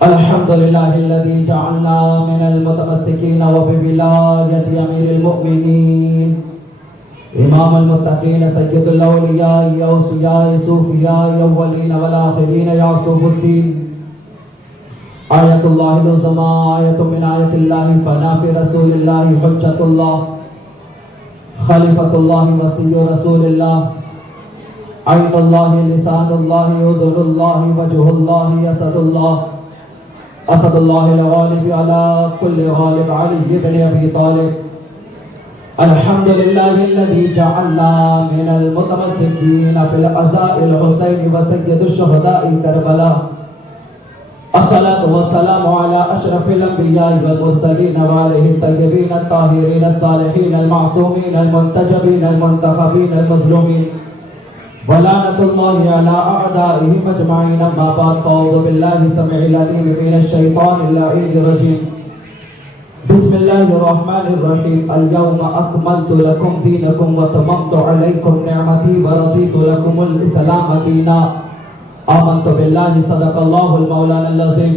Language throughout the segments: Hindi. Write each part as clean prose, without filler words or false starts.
अल्हम्दुलिल्लाहिल्लज़ी जअलना मिनल मुतमस्सिकीन व बिविलायति अमीरिल मुमिनीन इमामुल मुत्तकीन सय्यदुल औलिया औसिया सूफिया अव्वलीन वल आखिरीन यासूफुद्दीन आयतुल्लाहिल उज़्मा आयतुम मिन आयतिल्लाहि फनाफि रसूलिल्लाहि हुज्जतुल्लाह खलीफतुल्लाहि वसिय्यु रसूलिल्लाह ऐनुल्लाहि लिसानुल्लाहि उदुनुल्लाहि वजहुल्लाहि असदुल्लाहिल गालिब अला कुल्लि गालिब अली इब्न अबी तालिब अल्हम्दुलिल्लाहिल्लज़ी जअलना मिनल मुतमस्सिकीन फिल अज़ाइल हुसैन व सय्यदुश शुहदाई करबला अस्सलातु वस्सलामु अला अशरफिल अंबिया वल मुरसलीन व अलैहि तय्यबीन अत्ताहिरीन अस्सालिहीन अल मासूमीन अल मुंतजबीन अल मुंतखबीन अल मज़लूमीन वलानतुल्लाहि अला अअदाइहिम अजमाइन अम्मा बाद फ़अऊज़ु बिल्लाहि समीइल अलीम मिनश शैतानिर लईनिर रजीम बिस्मिल्लाहिर्रहमानिर्रहीम अल यौमा अकमलतु लकुम दीनकुम व तममतु अलैकुम निअमती व रदीतु लकुमुल इस्लाम दीना आमन्तु बिल्लाहि सदक़ल्लाहुल मौलानाल अज़ीम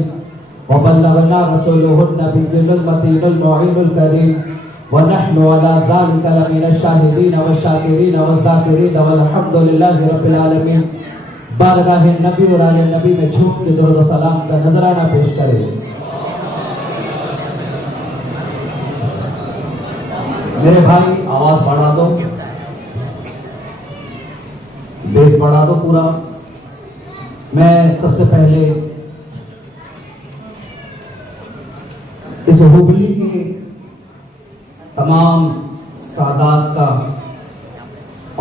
व बल्लगना रसूलुहुन नबियुल मतीनुल मुईनुल करीम व नहनु अला ज़ालिका लमिनश शाहिदीन व शाकिरीन व ज़ाकिरीन वल्हम्दुलिल्लाहि रब्बिल आलमीन। बारगाह नबी और आले नबी में झूम के दुरूद व सलाम का नजराना पेश करें। मेरे भाई आवाज बढ़ा दो, बेस बढ़ा दो पूरा। मैं सबसे पहले इस हुबली के तमाम सादात का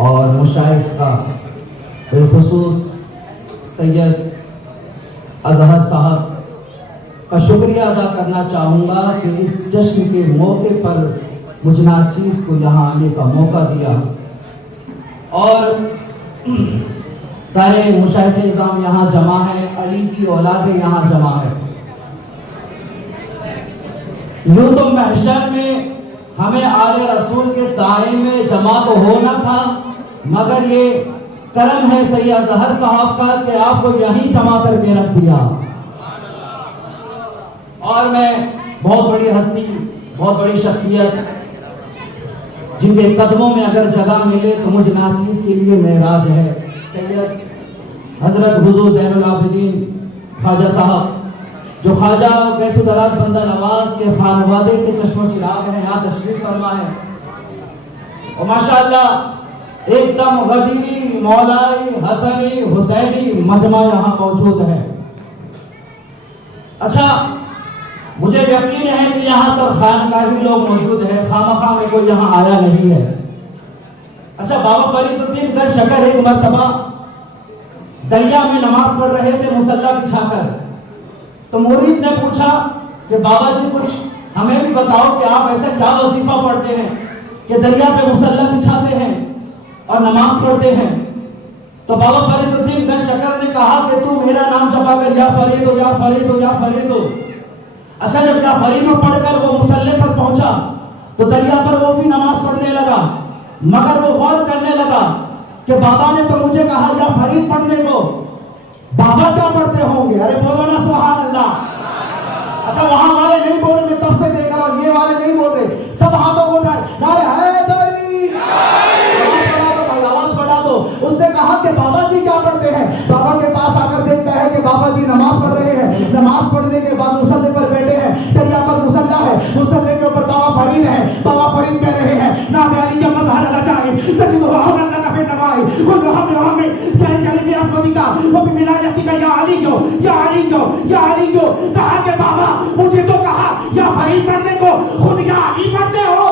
और मुशाइख का बिलखुसूस सैयद अजहर साहब का शुक्रिया अदा करना चाहूँगा कि इस जश्न के मौके पर मुझे नाचीज़ को यहाँ आने का मौका दिया और सारे मुशाइख इज़ाम यहाँ जमा है, अली की औलादें यहाँ जमा है। यूं तो महशर में हमें आले रसूल के साए में जमा तो होना था, मगर ये करम है सैयद अजहर साहब का कि आपको यहीं जमा करके रख दिया। और मैं बहुत बड़ी हस्ती, बहुत बड़ी शख्सियत जिनके कदमों में अगर जगह मिले तो मुझे नाचीज़ के लिए मेराज है। सैयद हजरत हुजूर ज़ैनुल आबिदीन ख्वाजा साहब जो ख्वाजा कैसु दराज बंदा नवाज के खानवादे के चश्मो चिराग हैं, यहाँ तशरीफ फरमा है और माशाअल्लाह एकदम गदीरी मौलाई हसनी हुसैनी मजमा यहाँ मौजूद है। अच्छा, मुझे यकीन है कि यहाँ सब खानकाही लोग मौजूद हैं, खामखा में कोई यहाँ आया नहीं है। अच्छा, बाबा फरीदुद्दीन कर शकर एक मर्तबा दरिया में नमाज पढ़ रहे थे मुसल्ला बिछाकर, तो मुरीद ने पूछा कि बाबा जी कुछ हमें भी बताओ कि आप ऐसा क्या वजीफा पढ़ते हैं कि दरिया पे मुसल्ला बिछाते हैं और नमाज पढ़ते हैं। तो बाबा फरीदुद्दीन कर शकर ने कहा कि तू मेरा नाम जपा कर या फरीद हो, या फरीद हो, या फरीद हो। अच्छा, जब क्या फरीद पढ़कर वो मुसल्ले पर पहुंचा तो दरिया पर वो भी नमाज पढ़ने लगा, मगर वो गौर करने लगा कि बाबा ने तो मुझे कहा या फरीद पढ़ने को, बाबा क्या पढ़ते होंगे? अरे बोलो ना सुभान अल्लाह। अच्छा, वहां वाले नहीं बोल रहे, तब से देख रहा हूं, ये वाले नहीं बोल रहे, सब हाथों को उठाए नारे हैदरी, आवाज बढ़ा दो। उसने कहा कि बाबा जी क्या पढ़ते हैं? बाबा के पास आकर देखता है कि बाबा जी नमाज पढ़ रहे हैं। नमाज पढ़ने के बाद मुसल्ले पर बैठे हैं, दरिया पर मुसल्ला है, मुसल्ले के ऊपर बाबा फरीद है। बाबा फरीद कह रहे हैं नारे अली का मजहर रचाए तजिदु अमरना का फिर नवाई कुल हम सैन चले भी आसमदिका वो भी विलायती का या अली क्यों, या अली क्यों, या अली क्यों। कहा कि बाबा मुझे तो कहा या फरीद पढ़ने को, खुद या अली पढ़ते हो।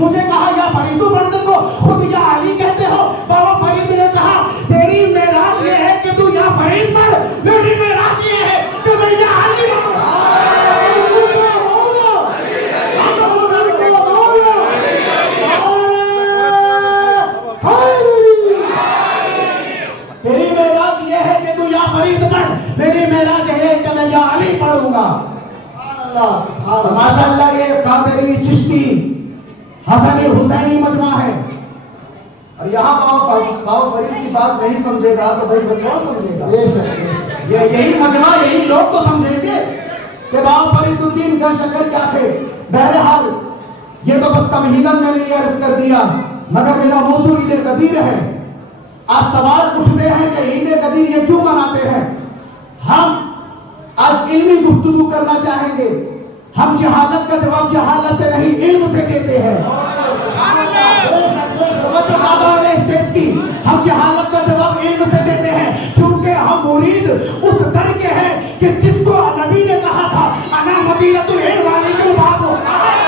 मुझे कहा या फरीदू पढ़ने को, खुद या अली कहते हो। बाबा फरीद ने कहा तेरी मेराज ये है कि तू या फरीद पढ़, मेरी मेराज ये है कि मैं या अली तेरी मेराज ये है कि तू या फरीद पढ़, मेरी मेराज ये है कि मैं या अली पढ़ूंगा। तो माशाअल्लाह ये कादरी चिश्ती हसनी हुसैनी मजमा है। और यहाँ बाबा फरीद की बात नहीं समझेगा तो भाई कौन समझेगा? ये यही मजमा यही लोग तो समझेंगे कि बाबा फरीदुद्दीन गंशकर क्या थे। बहरहाल ये तो बस तमहीदन मैंने ये अर्ज कर दिया, मगर मेरा मौजू ईद कदीर है। आज सवाल उठते हैं कि ईद कदीर ये क्यों मनाते हैं। हम आज इल्मी गुफ्तगू करना चाहेंगे। हम जहालत का जवाब जहालत से नहीं इल्म से देते हैं। स्टेज की हम जहालत का जवाब इल्म से देते हैं, क्योंकि हम मुरीद उस दर के हैं कि जिसको नबी ने कहा था अना मदीनतुल इल्म वाली के बात होता है।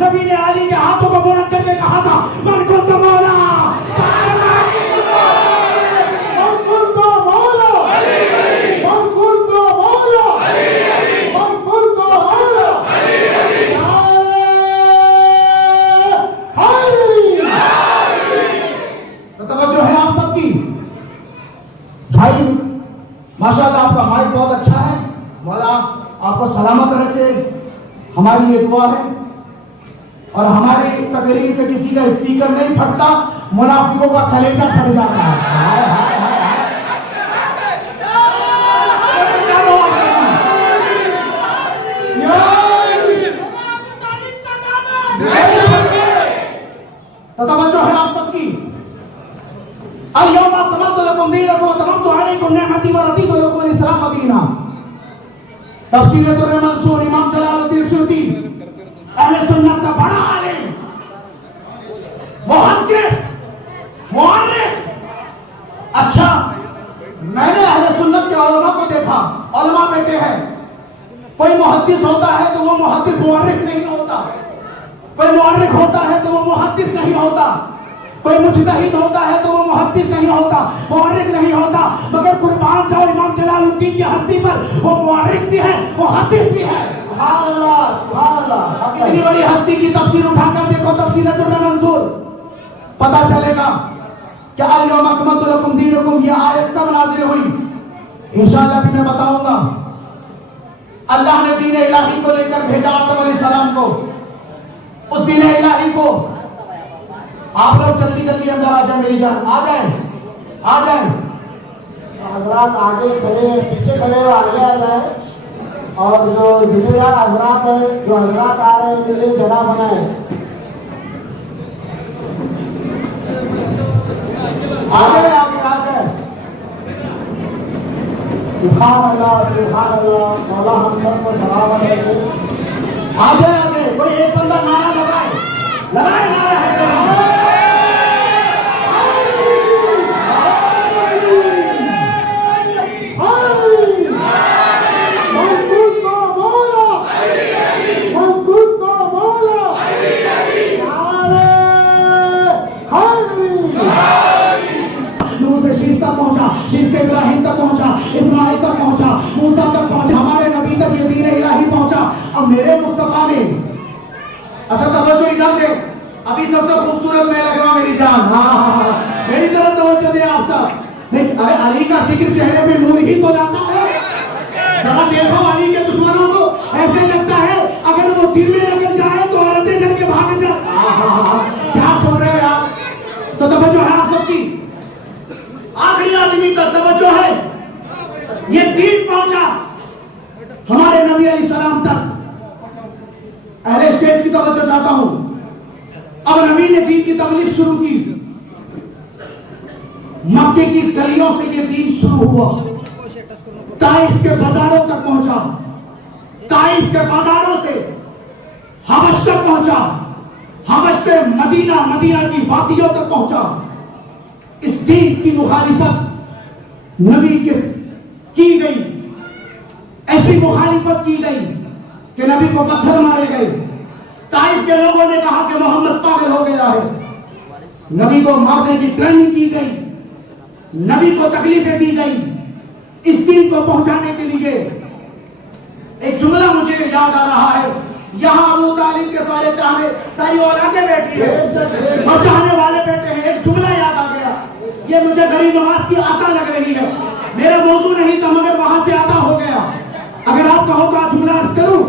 नबी ने अली के हाथों को बुलंद करके कहा था मन कुन तो मौला मन कुन तो मौला मन कुन तो मौला मन कुन तो मौला तो तवज्जो है आप सबकी। भाई माशाअल्लाह आपका माइक बहुत अच्छा है, मौला आपको सलामत रखे, हमारी ये दुआ है। और हमारी तकरीर से किसी का स्पीकर नहीं फटता, मुनाफिकों का कलेजा फट जाता है। तो तवज्जो है आप सबकी। अल-यौमा अकमलतु लकुम दीनकुम व अतममतु अलैकुम निअमती व रदीतु लकुम अल-इस्लाम दीना। तफसीर दुर्र मंसूर इमाम जलालुद्दीन सुयूती अहले सुन्नत का बड़ा आलिम, मुहद्दिस, मुअर्रिख। अच्छा, मैंने अहले सुन्नत के उलमा को देखा, उलमा बेटे हैं। कोई मुहद्दिस होता है तो वो मुहद्दिस मुअर्रिख नहीं होता, कोई मुअर्रिख होता है तो वो मुहद्दिस नहीं होता, कोई मुज्तहिद होता है तो वो मुहद्दिस नहीं होता, मुअर्रिख नहीं होता। मगर कुर्बान जाओ इमाम जलालुद्दीन की हस्ती पर, वो मुअर्रिख भी है, मुहद्दिस भी है। सुभान अल्लाह, सुभान अल्लाह। कितनी बड़ी हस्ती की तफसीर उठाकर देखो, तफसीर दुर्र मंसूर, पता चलेगा कि अल-यौमा अकमलतु लकुम दीनकुम ये आयत कब नाजिल हुई। इंशाअल्लाह भी मैं बताऊंगा। अल्लाह ने दीन इलाही को लेकर भेजा आदम अलैहिस्सलाम को। उस दीन इलाही को आप लोग जल्दी जल्दी अंदर आ जाए, मेरी जान आ जाए, आ जाए। हजरात आगे खड़े, पीछे खड़े हुए आगे आ जाए, और जो जिम्मेदार हजरात है, जो हजरात आ रहे हैं उनके लिए जगह बनाए। आ जाए, आगे आ जाए। सुभान अल्लाह, सुभान अल्लाह। मौला हम सबको सलामत रखे। आ जाए आगे। कोई एक बंदा नारा लगाए, लगाए नारा है। इब्राहिम तक पहुंचा, इस्माइल तक पहुंचा, मूसा तक पहुंचा, हमारे नबी तक ये दीन इलाही पहुंचा। अब मेरे मुस्तफा ने, अच्छा तवज्जो इधर दे, अभी सबसे खूबसूरत मैं लग रहा हूं मेरी जान। हाँ, मेरी तरफ तवज्जो दे आप सब। नहीं, अरे अली का जिक्र चेहरे पे नूर ही तो लाता है। जरा देखो अली के दुश्मनों को, ऐसे लगता है अगर वो दिल में लग जाए तो औरतें डर के भाग जाए। क्या सुन रहे हो यार? तो तवज्जो है आप सबकी, आखिरी आदमी तक तवज्जो है। ये दीन पहुंचा हमारे नबी अलैहिस्सलाम तक। अहले स्टेज की तवज्जो चाहता हूं। अब नबी ने दीन की तबलीग शुरू की। मक्के की गलियों से ये दीन शुरू हुआ, ताइफ के बाजारों तक पहुंचा, ताइफ के बाजारों से हबश तक पहुंचा, हबश से मदीना, मदीना की वादियों तक पहुंचा। इस दीन की मुखालिफत नबी की गई, ऐसी मुखालिफत की गई कि नबी को पत्थर मारे गए। ताइफ के लोगों ने कहा कि मोहम्मद पागल हो गया है। नबी को मारने की प्लानिंग की गई। नबी को तकलीफें दी गई इस दीन को पहुंचाने के लिए। एक जुमला मुझे याद आ रहा है, यहाँ अबू तालिब के सारी औलादें बैठी है और चाहने वाले बैठे हैं। एक जुमला याद आ गया, ये मुझे गरीब नवाज की आता लग रही है। मेरा मौजू नहीं था मगर वहां से आता हो गया। अगर आप कहो तो आप जुमला अर्ज करूं।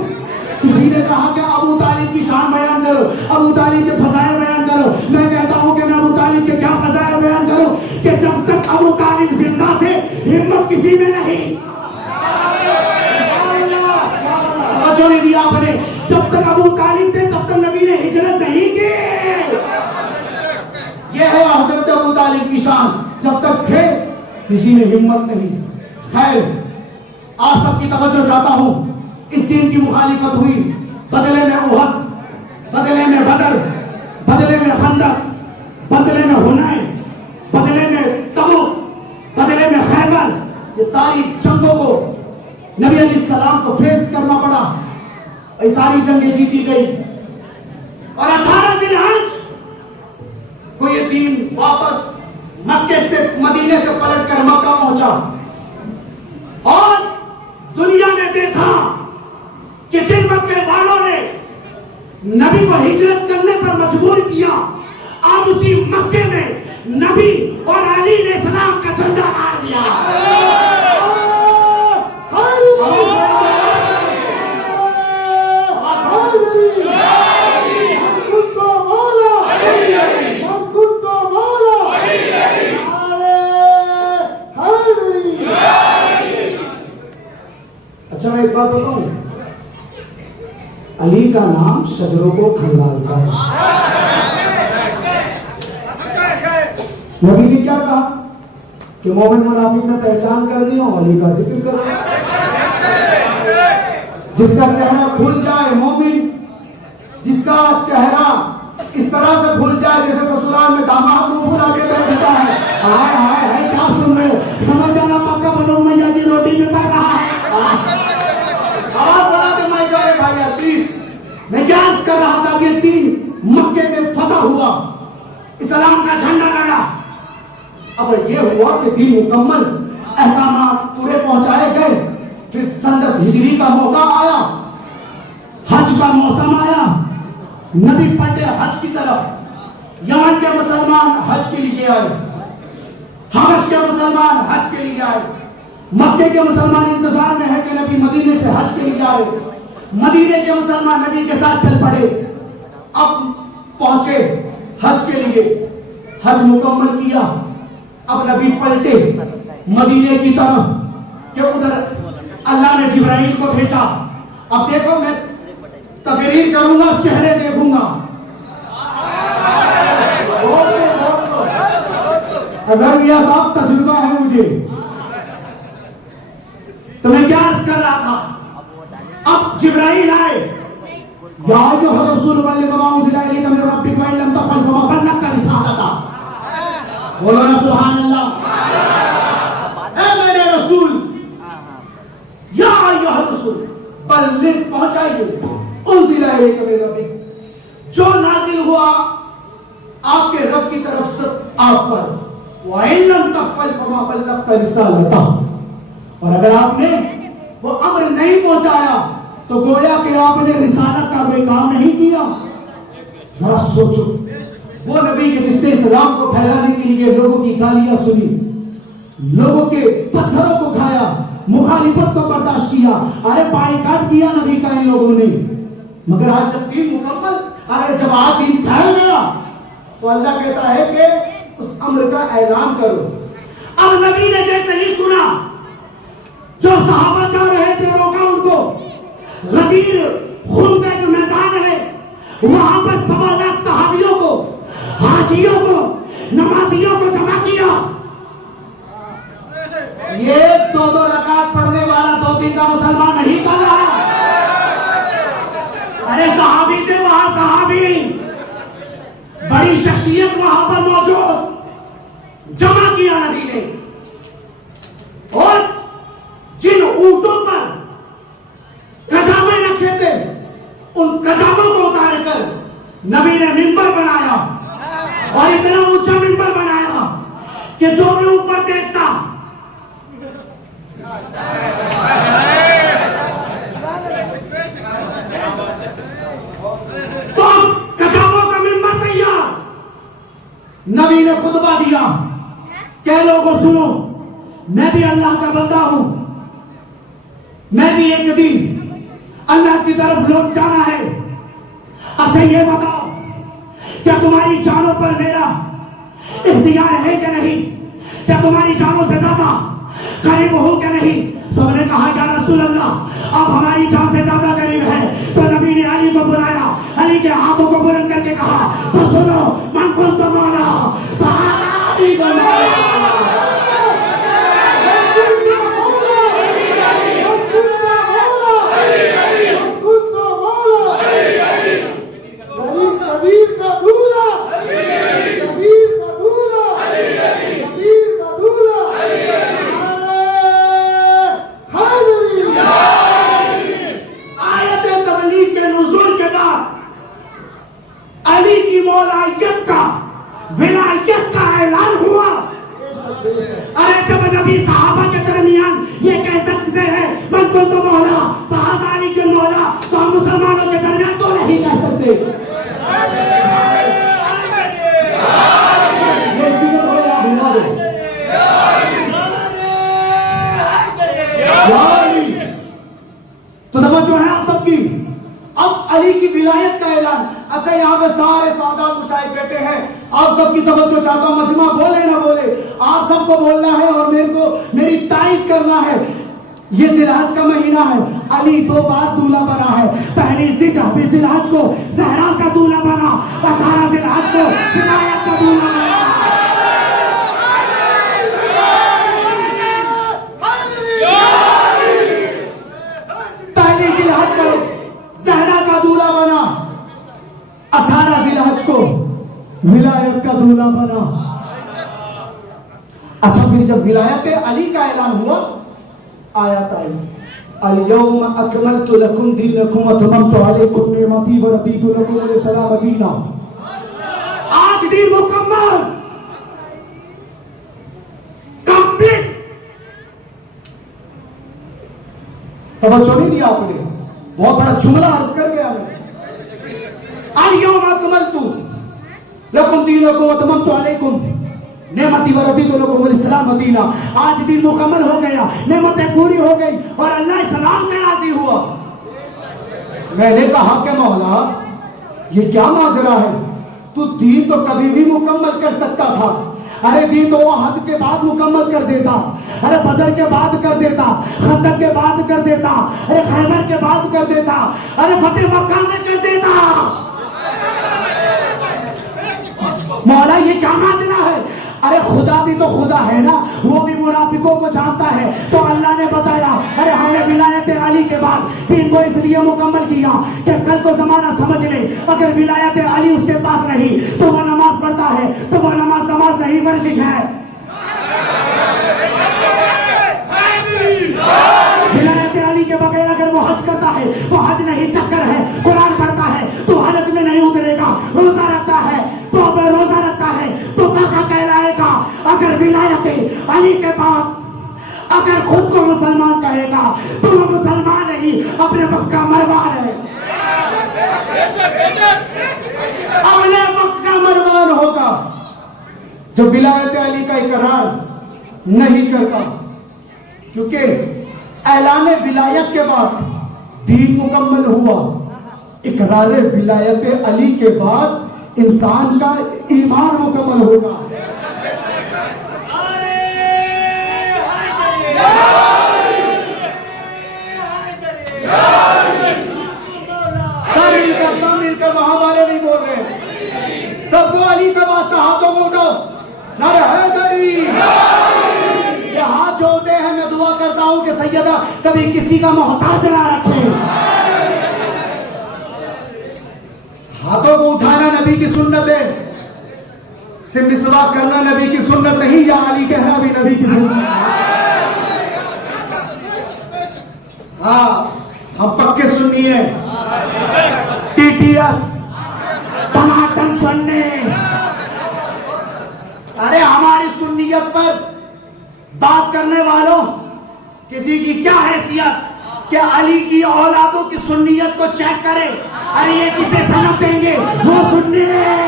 किसी ने कहा कि अबू तालिब की शान बयान करो, अबू तालिब के फजाइल बयान करो। मैं कहता हूं कि मैं अबू तालिब के क्या फजाइल बयान करूं कि जब तक अबू तालिब जिंदा थे हिम्मत किसी में नहीं। जो नहीं दिया आपने, जब तक अबू तालिब थे तब तक नबी ने हिजरत नहीं की। यह है हजरत अबू तालिब की शान, जब तक थे किसी में हिम्मत नहीं। खैर, आप सबकी तवज्जो चाहता हूं। इस दीन की मुखालिफत हुई, बदले में उहद, बदले में बदर, बदले में खंदक, बदले में हुनैन, बदले में तबूक, बदले में खैबर। ये सारी जंगों को नबी अलैहिस्सलाम को फेस करना पड़ा। ये सारी जंगें जीती गई और 18 जिलहज को ये दीन वापस मक्के से मदीने से पलट कर मक्का पहुंचा और दुनिया ने देखा कि जिन मक्के वालों ने नबी को हिजरत करने पर मजबूर किया, आज उसी मक्के में नबी और अली ने सलाम का झंडा गाड़ दिया। अच्छा, मैं एक बात बताऊं, अली का नाम शजरों को खंगालता है। नबी ने क्या कहा कि मोमिन मुनाफिक में पहचान कर दी हो, अली का जिक्र करो। जिसका चेहरा खुल जाए मोमिन, जिसका चेहरा इस तरह से खुल जाए जैसे ससुराल में दामाद मुंह फुला के बैठता है, हाय हाय हाय क्या सुन रहे हो, समझ जाना पक्का बनो मैया की रोटी में पक रहा है। आवाज बढ़ा दे माइक वाले भाई यार प्लीज। मैं क्या अर्ज कर रहा था कि दीन मक्के में फतह हुआ, इस्लाम का झंडा लड़ा। अब ये हुआ कि दीन मुकम्मल अहकाम पूरे पहुंचाए गए। फिर सन 10 हिजरी का मौका आया, हज का मौसम आया, नबी पलटे हज की तरफ। यमन के मुसलमान हज के लिए आए, हबश के मुसलमान हज के लिए आए, मक्के के मुसलमान इंतजार में है कि नबी मदीने से हज के लिए आए। मदीने के मुसलमान नबी के साथ चल पड़े, अब पहुंचे हज के लिए, हज मुकम्मल किया। अब नबी पलटे मदीने की तरफ कि उधर अल्लाह ने जिब्राइल को भेजा। अब देखो मैं तकरीर करूंगा, चेहरे देखूंगा। हज़रत मियां साहब तजुर्बा है मुझे, तो मैं क्या अर्ज कर रहा था। अब जिब्राइल आए, या अय्युहा रसूल बल्लिग मा उनज़िला इलैका मिन रब्बिक व इन लम तफ़अल फमा बल्लग़्ता रिसालता। बोलो ना सुभान अल्लाह। ए मेरे रसूल, या अय्युहा रसूल बल्लिग पहुंचाइए उनज़िला इलैका मिन रब्बिक, जो नाजिल हुआ आपके रब की तरफ से आप पर, व इन लम तफ़अल फमा बल्लग़्ता रिसालता। और अगर आपने वो अम्र नहीं पहुंचाया तो गोया कि आपने रिसालत का कोई काम नहीं किया। जरा सोचो, वो नबी के जिसने इस्लाम को फैलाने के लिए लोगों की गालियां सुनी, लोगों के पत्थरों को खाया, मुखालिफत को बर्दाश्त किया, अरे बाइकाट किया नबी का इन लोगों ने। मगर आज जब दीन मुकम्मल, अरे जब आज दीन फैल गया तो अल्लाह कहता है कि उस अम्र का ऐलान करो। अब नबी ने जैसे ही सुना, जो सहाबा जा रहे थे रोका उनको। गदीर खून का जो मैदान है वहां पर 1.25 लाख सहाबियों को, हाजियों को, नमाजियों को जमा किया। ये 2-2 रकात पढ़ने वाला 2 दिन का मुसलमान नहीं था। अरे सहाबी थे वहां, सहाबी बड़ी शख्सियत वहां पर मौजूद, जमा किया नबी ने। और जिन ऊंटों पर कजामे रखे थे उन कजामों को उतार कर नबी ने मिंबर बनाया, और इतना ऊंचा मिंबर बनाया कि जो भी ऊपर थे मैं भी अल्लाह का बंदा हूं, मैं भी एक दिन अल्लाह की तरफ लौट जाना है। अच्छा ये बताओ, क्या तुम्हारी जानों पर मेरा इख्तियार है क्या नहीं? क्या तुम्हारी जानों से ज्यादा करीब हो क्या नहीं? सबने कहा या रसूल अल्लाह, आप हमारी जान से ज्यादा करीब है। तो नबी ने अली को बुलाया, अली के हाथों को बुलंद करके कहा, तो सुनो, मन कुंत मौला फअली को जो है आप सबकी। अब अली की विलायत का ऐलान। अच्छा यहाँ पे सारे सादात मुशाहिद बैठे हैं, आप सबकी तवज्जो चाहता हूँ, मजमा बोले ना बोले, आप सबको बोलना है और मेरे को मेरी तारीफ करना है। ये जिलहज का महीना है, अली 2 बार दूल्हा बना है। पहली जिलहज को ज़हरा का दूल्हा बना, 18 जिलहज को विलायत का दूल्हा बना। पहली जिलहज को ज़हरा का दूल्हा बना, 18 जिलहज को विलायत का दूल्हा बना। अच्छा फिर जब विलायत अली का ऐलान हुआ, आयत आई, अल-यौम अकमलतु लकुम दीनकुम व अतममतु अलैकुम निअमती व रदीतु लकुम अल-इस्लाम दीना। आज दिन मुकम्मल, कंप्लीट। तवज्जो नहीं दिया आपने, बहुत बड़ा जुमला अर्ज कर गया मैं। अल-यौम अकमलतु लकुम दीनकुम व अतममतु अलैकुम नेमती वरदी को लोगों में इस्लाम मदीना। आज दिन मुकम्मल हो गया, नेमतें पूरी हो गई और अल्लाह इस्लाम से राजी हुआ। मैंने कहा कि मौला ये क्या माजरा है, तू दीन तो कभी भी मुकम्मल कर सकता था। अरे दीन तो वो हद के बाद मुकम्मल कर देता, अरे बदर के बाद कर देता, खंदक के बाद कर देता, अरे खैबर के बाद कर देता, अरे फतेह मक्का में कर देता। मौला ये क्या माजरा है? अरे खुदा भी तो खुदा है ना, वो भी मुनाफिकों को जानता है। तो अल्लाह ने बताया, अरे हमने विलायत अली के बाद दीन को इसलिए मुकम्मल किया कि कल को जमाना समझ ले, अगर विलायत अली उसके पास रही तो वो नमाज पढ़ता है, तो वो नमाज नहीं वर्जिश है। विलायत अली के बगैर अगर वो हज करता है, वो हज नहीं चक्कर है। कुरान पढ़ता है तो हालत में नहीं उतरेगा, रोजा रखता है तो रोजा रखता है तो फाका कहलाएगा। अगर विलायत अली के बाद अगर खुद को मुसलमान कहेगा तो वो मुसलमान नहीं, अपने वक्त का मरवान है, अपने वक्त का मरवान होगा जो विलायत अली का इकरार नहीं करता। क्योंकि ऐलान विलायत के बाद दीन मुकम्मल हुआ, इकरार विलायत अली के बाद इंसान का ईमान मुकम्मल होगा। सब मिलकर वहां वाले नहीं बोल रहे, सबको अली का वास्ता, हाथों को उठाओ, नारे हैदरी। ये हाथ जोड़ते हैं, मैं दुआ करता हूं कि सैयदा कभी किसी का मोहताज ना रखे। हाथों को उठाना नबी की सुन्नत है, सिर्फ मिसवाक करना नबी की सुन्नत नहीं, या अली कहना भी नबी की सुन्नत है। हाँ हम पक्के सुन्नी है, टीटीएस टमाटर सुन्नी। अरे हमारी सुन्नियत पर बात करने वालों, किसी की क्या हैसियत कि अली की औलादों की सुन्नियत को चेक करे। अरे ये जिसे सनद देंगे वो सुन्नी है।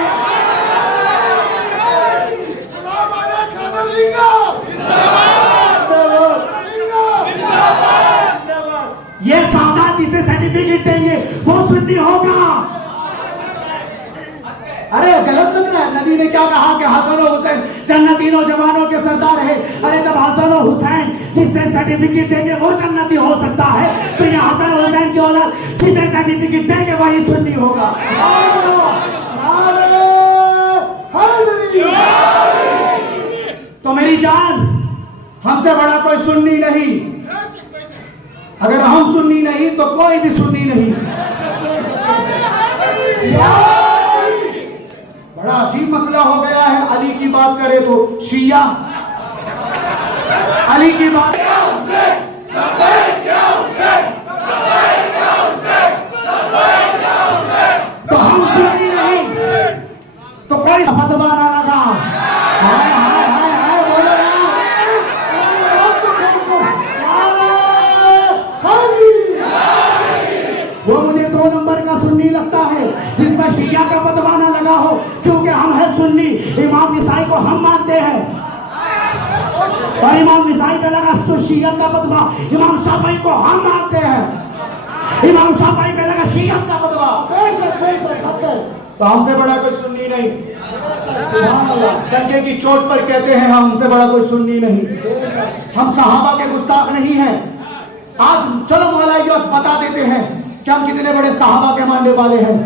अरे गलत लग रहा है। नबी ने क्या कहा कि हसन और हुसैन जन्नती नौजवानों के सरदार है। अरे जब हसन और हुसैन जिसे सर्टिफिकेट देंगे वो जन्नती हो सकता है, तो ये हसन और हुसैन की औलाद जिसे सर्टिफिकेट देंगे वही सुन्नी होगा। तो मेरी जान, हमसे बड़ा कोई सुन्नी नहीं। अगर हम सुन्नी नहीं तो कोई भी सुन्नी नहीं। बड़ा अजीब मसला हो गया है। अली की बात करें तो शिया, अली की बात तो हम सुन्नी नहीं तो कोई फतवा ना लगा। हाय हाय हाय हाय बोलो वो मुझे 2 नंबर का सुन्नी लगता है जिसमें शिया का फतवा ना लगा हो, क्योंकि हम है सुन्नी। इमाम निसाई को हम मानते हैं और इमाम निसाई पे लगा शियत का फतवा। इमाम शाफई को हम मानते हैं, इमाम शाफई पे लगा शियत का फतवा। तो हमसे बड़ा कोई सुन्नी नहीं। डंके की चोट पर कहते हैं हमसे बड़ा कोई सुन्नी नहीं। हम सहाबा के गुस्ताख नहीं हैं। आज चलो मौला आज बता देते हैं कि हम कितने बड़े सहाबा के मानने वाले हैं।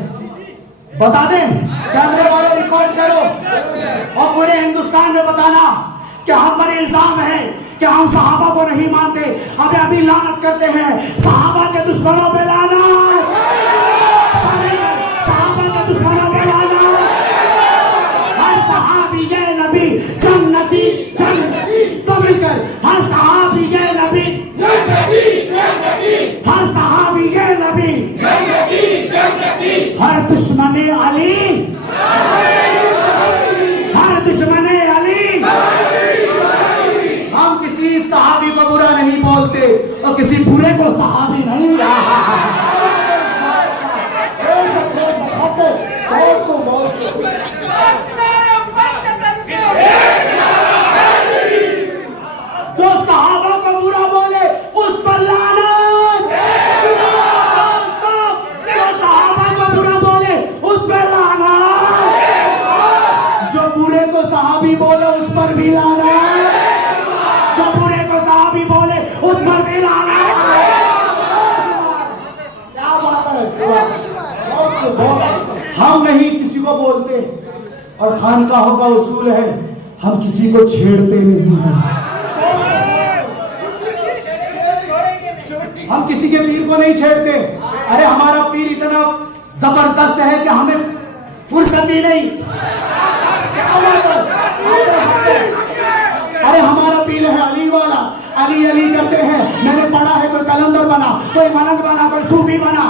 बता दें, कैमरे वाले रिकॉर्ड करो और पूरे हिंदुस्तान में बताना कि हम पर इल्जाम है कि हम सहाबा को नहीं मानते। अभी लानत करते हैं सहाबा के दुश्मनों पे लानत, सहाबा के दुश्मनों पे लानत। हर सहाबी ये नबी जन्नती जन्नती, सब मिलकर हर सहाबी ये नबी जन्नती जन्नती, हर सहाबी ये नबी जन्नती जन्नती, हर दुश्मने अली, हर दुश्मने अली। हम किसी सहाबी को बुरा नहीं बोलते और किसी बुरे को सहाबी नहीं। जो सहाबा को बुरा बोले उस पर लानत। जो सहाबा को बुरा बोले उस पर लानत। जो बुरे को सहाबी बोले उस पर भी लानत। जो बुरे को सहाबी बोले उस पर भी लानत। क्या बात है। हम नहीं किसी को बोलते और खानकाहों का उसूल है हम किसी को छेड़ते नहीं हैं। हम किसी के पीर को नहीं छेड़ते। अरे हमारा पीर इतना जबरदस्त है कि हमें फुर्सत ही नहीं। अरे हमारा पीर है अली वाला, अली अली करते हैं। मैंने पढ़ा है कोई कलंदर बना, कोई मलंग बना, कोई सूफी बना।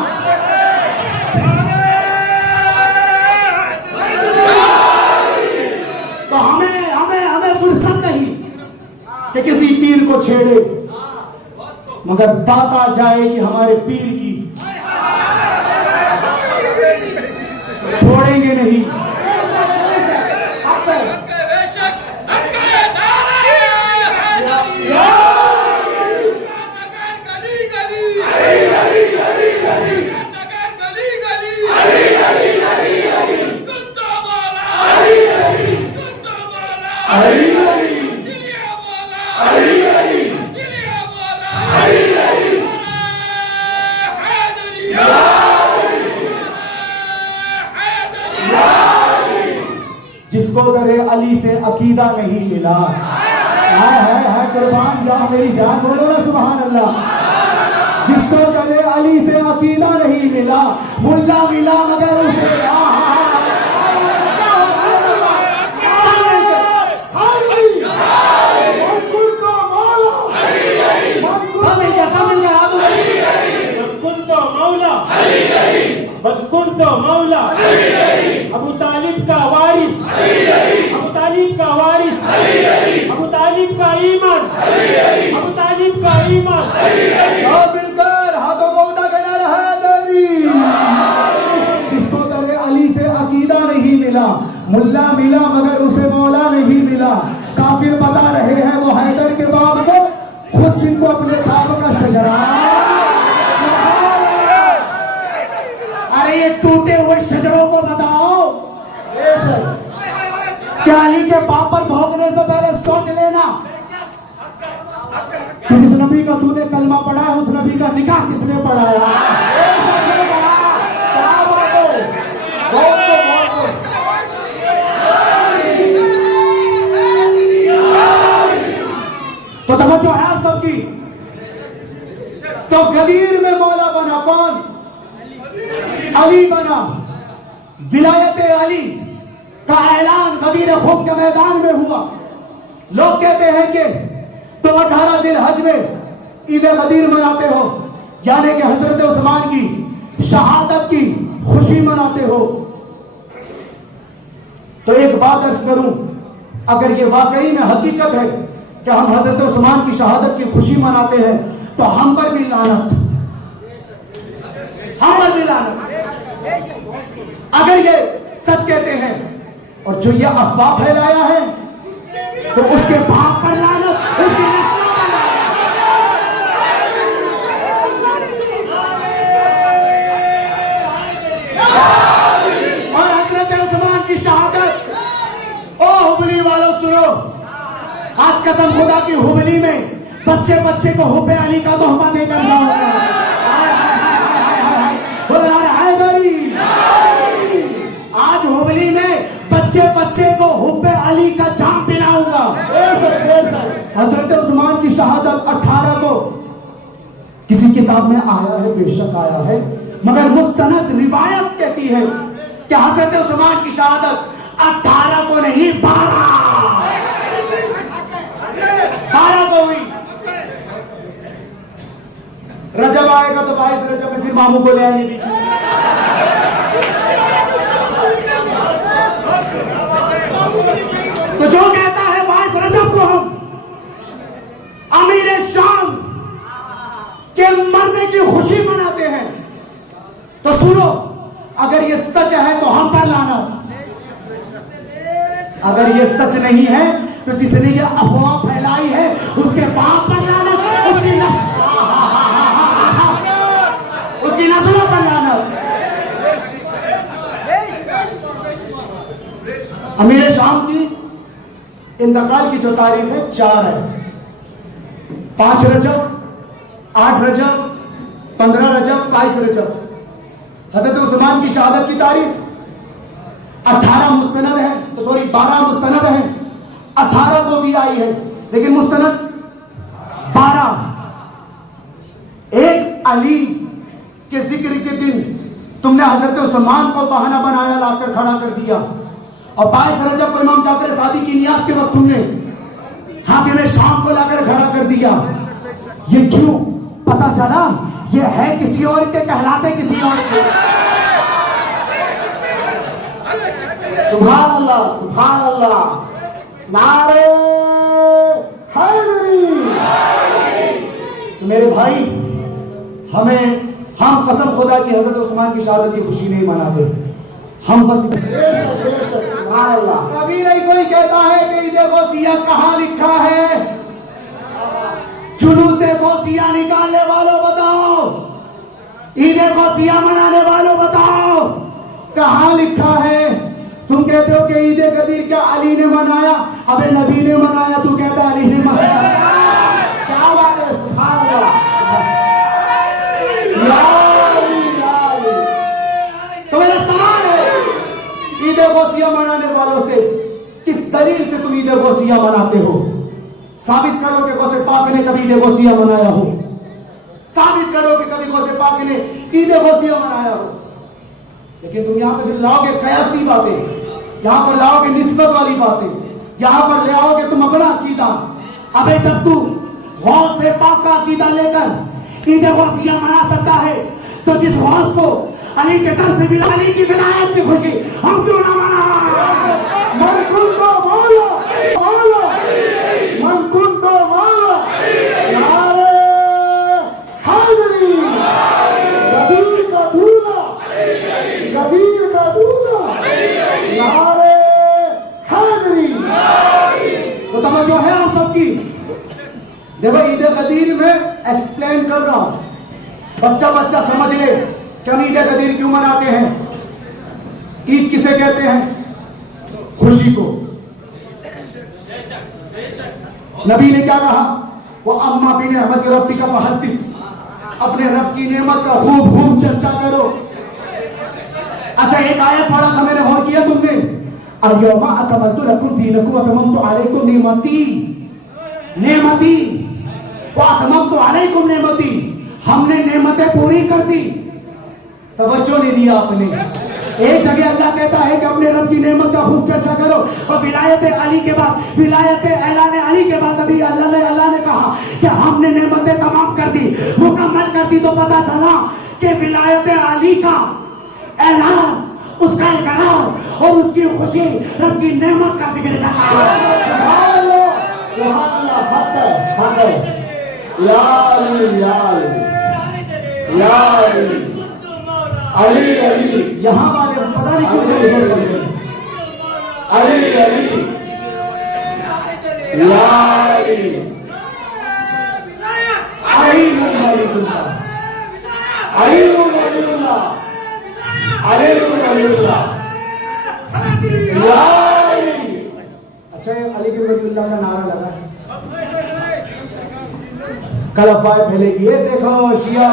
तो हमें हमें हमें फुर्सत नहीं कि किसी पीर को छेड़े, मगर बात आ जाएगी हमारे पीर की, छोड़ेंगे नहीं। जिसको दरे अली से अकीदा नहीं मिला, है कुर्बान जाओ मेरी जान, बोलो ना सुभान अल्लाह। जिसको दरे अली से अकीदा नहीं मिला, मुल्ला मिला मगर उसे मौला अबू तालिब का वारिस, अबू तालिब का वारिस, अबू तालिब का ईमान, अबू तालिब का ईमान। सब मिलकर हाथों को उठा के नारा हैदरी। जिसको दरे अली से अकीदा नहीं मिला, मुल्ला मिला मगर उसे मौला नहीं मिला। काफिर बता रहे हैं वो हैदर के बाप को, खुद जिनको अपने बाप का शजरा। अरे ये टूटे हुए शजरों को बताओ बाप पर भोगने से पहले सोच लेना कि जिस नबी का तूने कलमा पढ़ा है उस नबी का निकाह किसने पढ़ाया। क्या बात है, बहुत बहुत तो तवज्जो है आप सबकी। तो गदीर में मौला बना कौन? अली बना। विलायत अली का ऐलान गदीर खूब के मैदान में हुआ। लोग कहते हैं कि तुम 18 ज़िलहज में ईद गदीर मनाते हो, यानी कि हजरत उस्मान की शहादत की खुशी मनाते हो। तो एक बात अर्ज करूं, अगर ये वाकई में हकीकत है कि हम हजरत उस्मान की शहादत की खुशी मनाते हैं तो हम पर भी लानत, हम पर भी लानत। अगर ये सच कहते हैं और जो ये अफवाह फैलाया है तो उसके बाप पर लानत, उसके नस्लों पर लानत। और हजरत उस्मान की शहादत, ओ हुबली वालों सुनो, आज कसम खुदा की हुबली में बच्चे बच्चे को हुब्बे अली का तोहफा देकर जाऊंगा। आज हुबली में बच्चे बच्चे को हुब्बे अली का जाम पिलाऊंगा। हजरत उस्मान की शहादत 18 को किसी किताब में आया है, बेशक आया है, मगर मुस्तनद रिवायत कहती है कि हजरत उस्मान की शहादत 18 को नहीं 12 को हुई। रजब आएगा तो 22 रजब में फिर मामू को ले आएंगे बीच में। तो जो कहता है 22 रजब को हम अमीर शाम के मरने की खुशी मनाते हैं, तो सुनो, अगर ये सच है तो हम पर लाना, अगर ये सच नहीं है तो जिसने ये अफवाह फैलाई है उसके बाप पर लाना, उसकी नस्लों पर लाना। अमीर शाम की इंतकाल की जो तारीख है 4 है, 5 रजब, 8 रजब, 15 रजब, 22 रजब। हजरत उस्मान की शहादत की तारीख 18 मुस्तनद है, तो सॉरी 12 मुस्तनद है, 18 को भी आई है, लेकिन मुस्तनद 12। एक अली के जिक्र के दिन तुमने हजरत उस्मान को बहाना बनाया, लाकर खड़ा कर दिया, और 22 रजब को इमाम जाफर सादिक की नियाज के वक्त तुमने हाकिम शाम को लाकर खड़ा कर दिया। ये क्यों? पता चला ये है किसी और के, कहलाते किसी और के। सुभान अल्लाह, सुभान अल्लाह, नारे हैदरी। तो मेरे भाई, हम कसम खुदा की हजरत उस्मान की शहादत की खुशी नहीं मनाते, हम बस बेशक बेशक, सुभान अल्लाह। कभी नहीं कोई कहता है कि ईद गौसिया कहाँ लिखा है। जुलूस गौसिया निकालने वालों बताओ, ईद गौसिया मनाने वालों बताओ, कहाँ लिखा है। तुम कहते हो कि ईद गदीर क्या अली ने मनाया? अबे नबी ने मनाया, तू कहता अली ने मनाया। क्या बात है, सुभान अल्लाह। तो मेरा सवाल है, ईद गौसिया मनाने वालों से किस दलील से तुम ईद गौसिया मनाते हो? साबित करो कि गौसे पाक ने कभी ईद गौसिया मनाया हो, साबित करो कि कभी गौसे पाक ने ईद गौसिया मनाया हो। लेकिन तुम यहाँ पर लाओगे कयासी बातें, यहाँ पर लाओगे निस्बत वाली बातें, यहाँ पर ले आओगे तुम अपना अकीदा। अबे जब तू गौस से पाक का अकीदा लेकर ईद गौसिया मना सकता है, तो जिस गौस को अली के दर से मिला, अली की विलायत की खुशी हम क्यों ना मना? मन कुन तो बोलो, बोलो, मन कुन तो बोलो, नारे हैदरी। गदीर का दूल्हा, गदीर का दूल्हा, नारे हैदरी। तो तवज्जो है आप सबकी। देखो, ईद गदीर में एक्सप्लेन कर रहा हूं, बच्चा बच्चा समझ ले कि हम ईद गदीर क्यों मनाते हैं। ईद किसे कहते हैं? खुशी को। नबी ने क्या कहा, वो अम्मा भी नेमत रब्बी का फहद्दिस, अपने रब की नेमत का खूब खूब चर्चा करो। अच्छा, एक आयत पढ़ा था मैंने, गौर किया तुमने, अल-यौमा अकमलतु लकुम दीनकुम व अतममतु अलैकुम नेमती, नेमती व अतममतु अलैकुम नेमती, हमने नेमतें पूरी कर दी। तवज्जो नहीं दिया आपने। एक जगह अल्लाह कहता है कि अपने रब की नेमत का खूब चर्चा करो, और विलायत अली के बाद, विलायत ऐलान अली के बाद अभी अल्लाह ने कहा कि हमने नेमतें तमाम कर दी, मुकम्मल कर दी। तो पता चला कि विलायत अली का ऐलान, उसका इकरार और उसकी खुशी रब की नेमत का जिक्र करना है। सुभान अल्लाह, सुभान अल्लाह, हक है, हक है। या अली, या अली, या अली, अली अली, यहाँ वाले पता नहीं क्यों जोर जोर कर रहे हैं। अली अली, या अली, अली वलीउल्लाह, अली वलीउल्लाह, अली वलीउल्लाह, या अली। अच्छा, ये अली के वलीउल्लाह का नारा लगा है, कल अफवाह फैलेगी, ये देखो शिया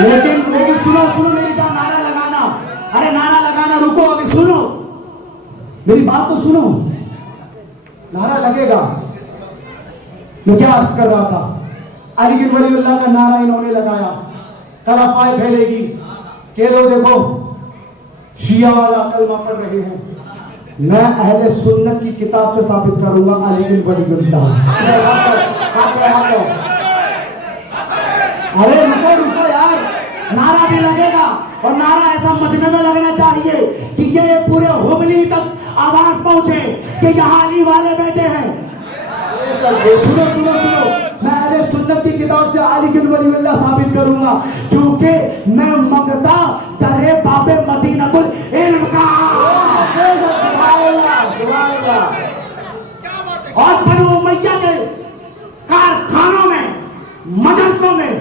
लेकिन सुनो सुनो मेरी जान, नारा लगाना, अरे नारा लगाना रुको, अभी सुनो मेरी बात तो सुनो। नारा लगेगा, मैं क्या अर्ज कर रहा था, अली बिन वलीउल्लाह का नारा इन्होंने लगाया, कल अफवाह फैलेगी कि लो देखो शिया वाला कलमा पढ़ रहे हैं। मैं अहले सुन्नत की किताब से साबित करूंगा अली बिन वलीउल्लाह। अरे रुको रुको यार, नारा भी लगेगा, और नारा ऐसा मजमे में लगना चाहिए कि ये पूरे हुबली तक आवाज पहुंचे कि यहाँ अली वाले बैठे हैं। सुनो सुनो सुनो, मैं अहले सुन्नत की किताब से अली बिन वलीउल्लाह साबित करूंगा, क्योंकि मैं मंगता दरे बाबे मदीनतुल इल्म का, और बनु उमैया के कारखानों में, मदरसों में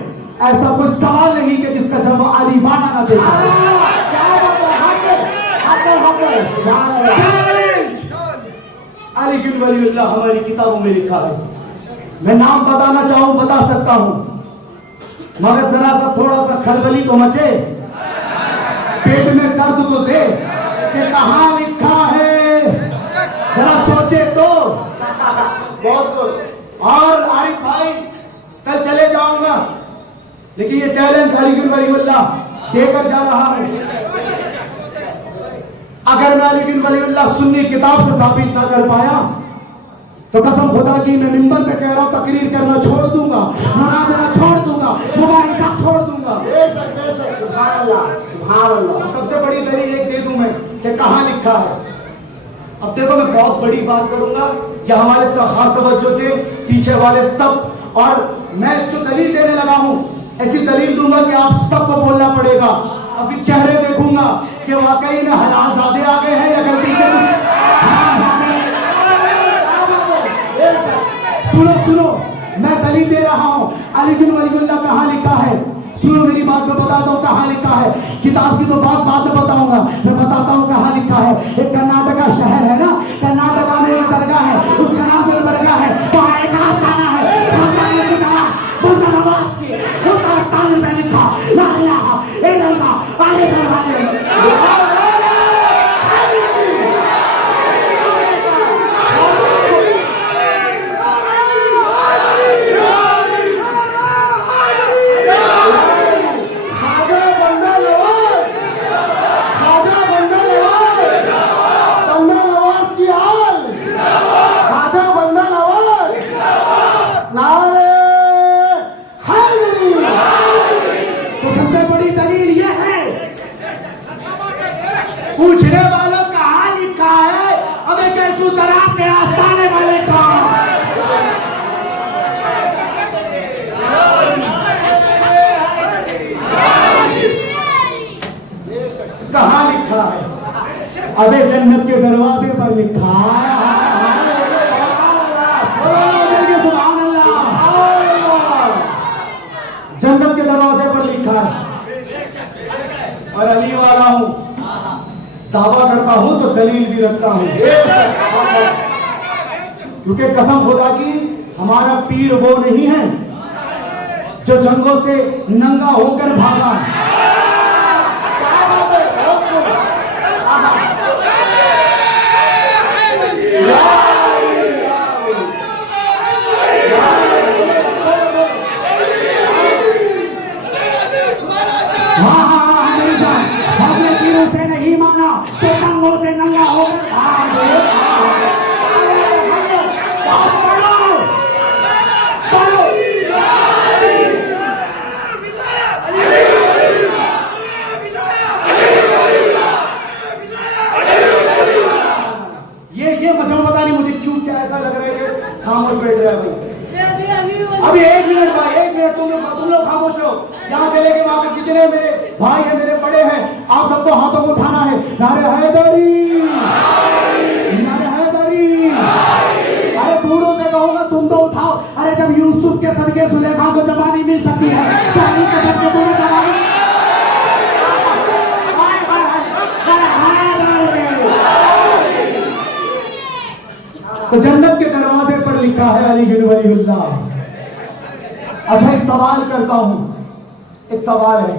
ऐसा कोई सवाल नहीं कि जिसका जवाब अली वाला ना देता है। अली बिन वलीउल्लाह हमारी किताबों में लिखा है। मैं नाम बताना चाहूं बता सकता हूं, मगर जरा सा थोड़ा सा खलबली तो मचे, पेट में दर्द तो दे कि कहां लिखा है, जरा सोचे तो। बहुत कुछ। और आरिफ भाई, कल चले जाऊंगा, लेकिन ये चैलेंज अली बिन वलीउल्लाह देकर जा रहा हूं। अगर मैं अली बिन वलीउल्लाह सुन्नी किताब से साबित ना कर पाया तो कसम खुदा की मैं मिंबर पे कह रहा हूं, तकरीर करना छोड़ दूंगा, मुनाज़रा छोड़ दूंगा, मुबाहिसा छोड़ दूंगा। बेशक बेशक, सुभान अल्लाह, सुभान अल्लाह। सबसे बड़ी दलील एक दे दूं मैं कि कहां लिखा है। अब देखो, मैं बहुत बड़ी बात करूंगा, यहाँ हमारे तो खास तवज्जो थे पीछे वाले सब, और मैं जो दलील देने लगा हूं ऐसी दलील दूंगा कि आप सबको बोलना पड़ेगा। और फिर चेहरे देखूंगा कि वाकई में हलालजादे आ गए हैं या गलती से कुछ हरामजादे। सुनो सुनो, मैं दलील दे रहा हूं, अली बिन वलीउल्लाह कहां लिखा है। सुनो मेरी बात, मैं बताता हूँ कहाँ लिखा है। किताब की तो बात बाद में बताऊंगा, मैं बताता हूँ कहाँ लिखा है। एक कर्नाटका शहर है ना, कर्नाटका में एक दरगाह है, उसका नाम तो दरगाह है, वहाँ एक आस्थाना है, बंदा नवाज की उस आस्थान में लिखा ला इलाहा इल्लल्लाह अली बिन वलीउल्लाह। पूछने वालों कहाँ लिखा है, अबे कैसू दराज के आस्थाने वाले कहाँ लिखा है? अबे जन्नत के दरवाजे पर लिखा है। सुभान अल्लाह, जन्नत के दरवाजे पर लिखा है। और अली वाला हूं, भी रखता हूँ, क्योंकि कसम खुदा की हमारा पीर वो नहीं है जो जंगों से नंगा होकर भागा। क्या बात है, बहुत खूब। आहा। हाँ हाँ हाँ मेरी जान, हमने पीरों से नहीं माना जो जंगों से नंगा होकर भागे। आप पढ़ो, पढ़ो। ये मुझे पता नहीं मुझे क्यों क्या ऐसा लग रहा है कि खामोश बैठ रहा है भाई। अभी 1 मिनट भाई, 1 मिनट तुम लोग खामोश हो। यहाँ से लेके वहां तक जितने मेरे भाई हैं, मेरे बड़े हैं, आप सबको हाथों को उठाना है। नारे हैदरी, नारे हैदरी। अरे दूरों से कहूंगा तुम तो उठाओ। अरे जब यूसुफ के सदके सुलेखा को जवानी मिल सकती है तो अली के सदके तुम्हें जवानी। तो जन्नत के दरवाजे पर लिखा है अली बिन वलीउल्लाह। अच्छा एक सवाल करता हूं, एक सवाल है।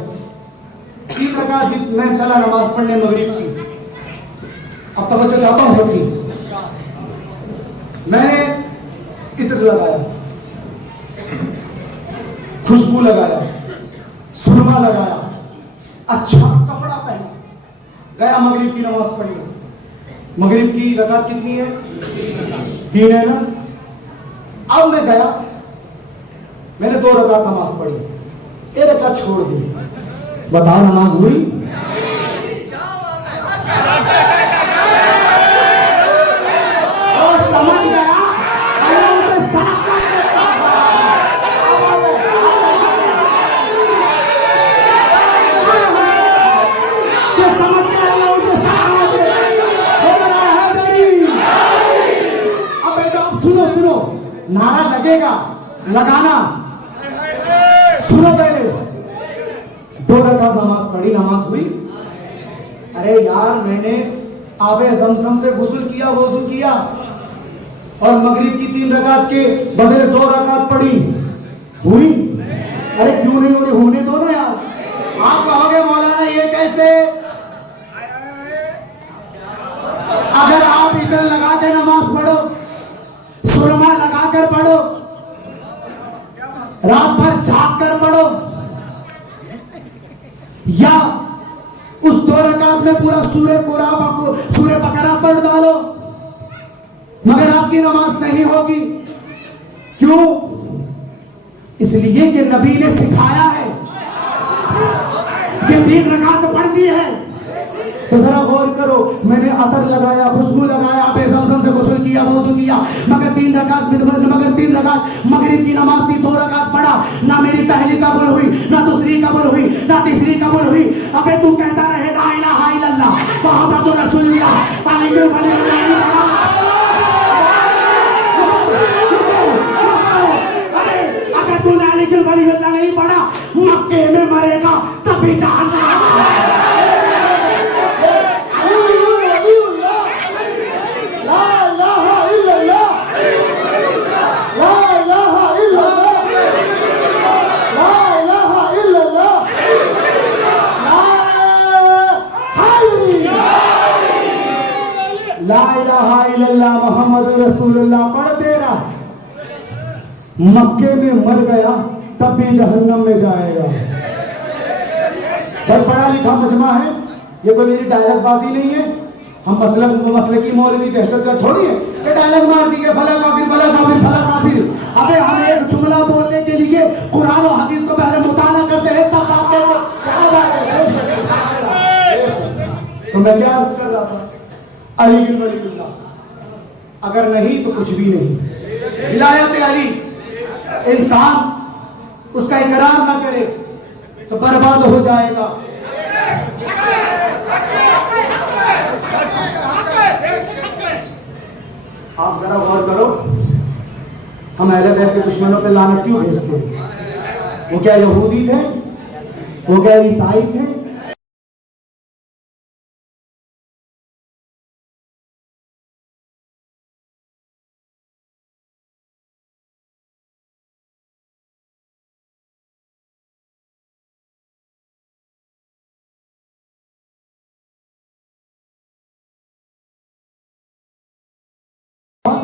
3 रकात मैं चला नमाज पढ़ने मगरिब की, अब तवज्जो चाहता हूं सबकी। मैंने इत्र लगाया, खुशबू लगाया, सुरमा लगाया, अच्छा कपड़ा पहना, गया मगरिब की नमाज पढ़ने। मगरिब की रकात कितनी है? 3 है ना। अब मैं गया, मैंने 2 रकात नमाज पढ़ी, 1 रकात छोड़ दी। बताओ नमाज हुई? और समझ गया उसे समझ गया उसे अब बेटा आप सुनो, नारा लगेगा, लगाना। सुनो पहले, 2 रकात नमाज पढ़ी, नमाज हुई। अरे यार मैंने आबे ज़मज़म से गुस्ल किया, वज़ू किया और मगरिब की 3 रकात के बदले 2 रकात पढ़ी, हुई? अरे क्यों नहीं हो रही? होने दो ना यार। आप कहोगे मौलाना ये कैसे? अगर आप इधर लगा के नमाज पढ़ो, सुरमा लगा कर पढ़ो, रात भर जाग कर पढ़ो, या उस 2 रकात में पूरा सूरह बकरा पढ़ डालो, मगर आपकी नमाज नहीं होगी। क्यों? इसलिए कि नबी ने सिखाया है कि 3 रकात पढ़नी है। तो जरा गौर करो, मैंने अतर लगाया, खुशबू लगाया, आबे ज़मज़म से गुस्ल किया, वज़ू किया, मगर 3 रकात मगरिब की नमाज थी, 2 रकात पढ़ा, ना मेरी पहली कबूल हुई, ना दूसरी कबूल हुई, ना तीसरी कबूल हुई। अबे तू कहता रहे ला इलाहा इल्लल्लाह मुहम्मदुर रसूलुल्लाह अलैहि वसल्लम। अरे अगर तू अलैहि वसल्लम नहीं पढ़ा, मक्के में मरेगा तभी जहन्नम। ला इलाहा इल्लल्लाह मुहम्मदुर रसूलुल्लाह पढ़ते रहा, मक्के में मर गया तब भी जहन्नम में जाएगा। बहुत पढ़ा लिखा मजमा है, ये कोई मेरी डायलॉग बाजी नहीं है। हम मसले की मौलवी दहशतगर्द थोड़ी है कि डायलॉग मार दी के फला काफिर फला काफिर फला काफिर। अबे हम एक जुमला बोलने के लिए कुरान और हदीस को पहले मुताला करते हैं, तब बात करते हैं। क्या बात है, बेशक सुभान अल्लाह, बेशक। तो मैं क्या अर्ज कर रहा था? अली बिन वलीउल्लाह, अगर नहीं तो कुछ भी नहीं। विलायत अली, इंसान उसका इकरार ना करे तो बर्बाद हो जाएगा। आप जरा गौर करो, हम अहले बैत के दुश्मनों पे लानत क्यों भेजते हैं? वो क्या यहूदी थे? वो क्या ईसाई थे?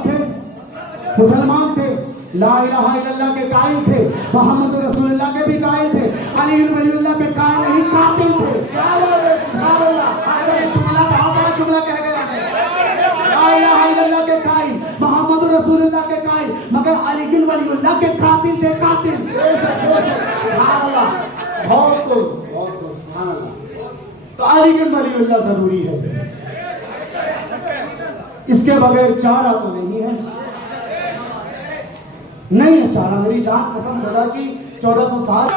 थे, मुसलमान थे, ला इलाहा इल्लल्लाह के कायल थे, मोहम्मद रसूलुल्लाह के भी कायल थे, अली वलीउल्लाह के कायल नहीं कातिल थे। क्या बात है, सुभान अल्लाह। अरे जुमला बहुत बड़ा जुमला कह गया मैं। ला इलाहा इल्लल्लाह के कायल, मोहम्मद रसूलुल्लाह के कायल, मगर अली वलीउल्लाह के कातिल थे, कातिल। बेशक बेशक, सुभान अल्लाह। बहुत कुछ, सुभान अल्लाह। तो अली वलीउल्लाह जरूरी है, इसके बगैर चारा तो नहीं है, नहीं है चारा। मेरी जान कसम खुदा की 1400 साल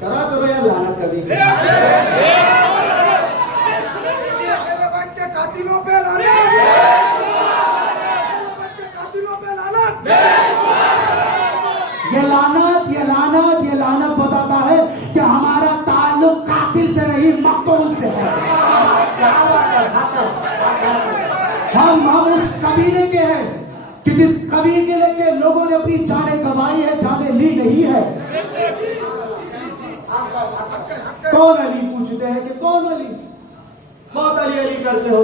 करा करो यार लानत कभी कातिलों पे लानत, कातिलों पे लानत। ये लानत बताता है कि हमारा ताल्लुक कातिल से नहीं मकतूल से है। क्या बात है, हक है, हक है। हम उस कबीले के हैं कि जिस कबीले के लोगों ने अपनी जानें गंवाई है, जानें ली नहीं है। कौन अली पूछते हैं कि कौन अली, बहुत अली अली करते हो,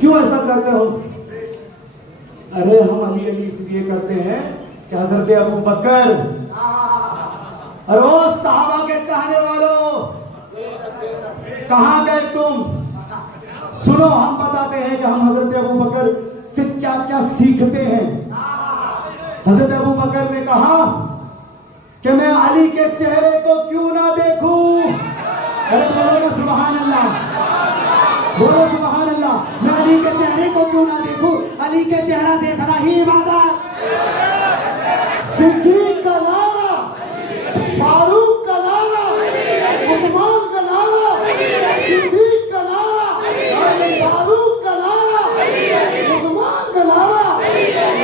क्यों ऐसा करते हो? अरे हम अली अली इसलिए करते हैं कि हजरत अबू बकर, अरे ओ सहाबा के चाहने वालों, कहां गए तुम? सुनो, हम बताते हैं कि हम हजरत अबू बकर से क्या क्या सीखते हैं। हजरत अबू बकर ने कहा कि मैं अली के चेहरे को क्यों ना देखूं। अरे बोलो ना सुभान अल्लाह, बोलो सुभान अल्लाह। मैं अली के चेहरे को क्यों ना देखूं, अली के चेहरा देखना ही इबादत। सिद्दीक का नारा, फारूक का नारा, उस्मान का नारा, सिद्दीक का नारा, फारूक का नारा, उस्मान का नारा,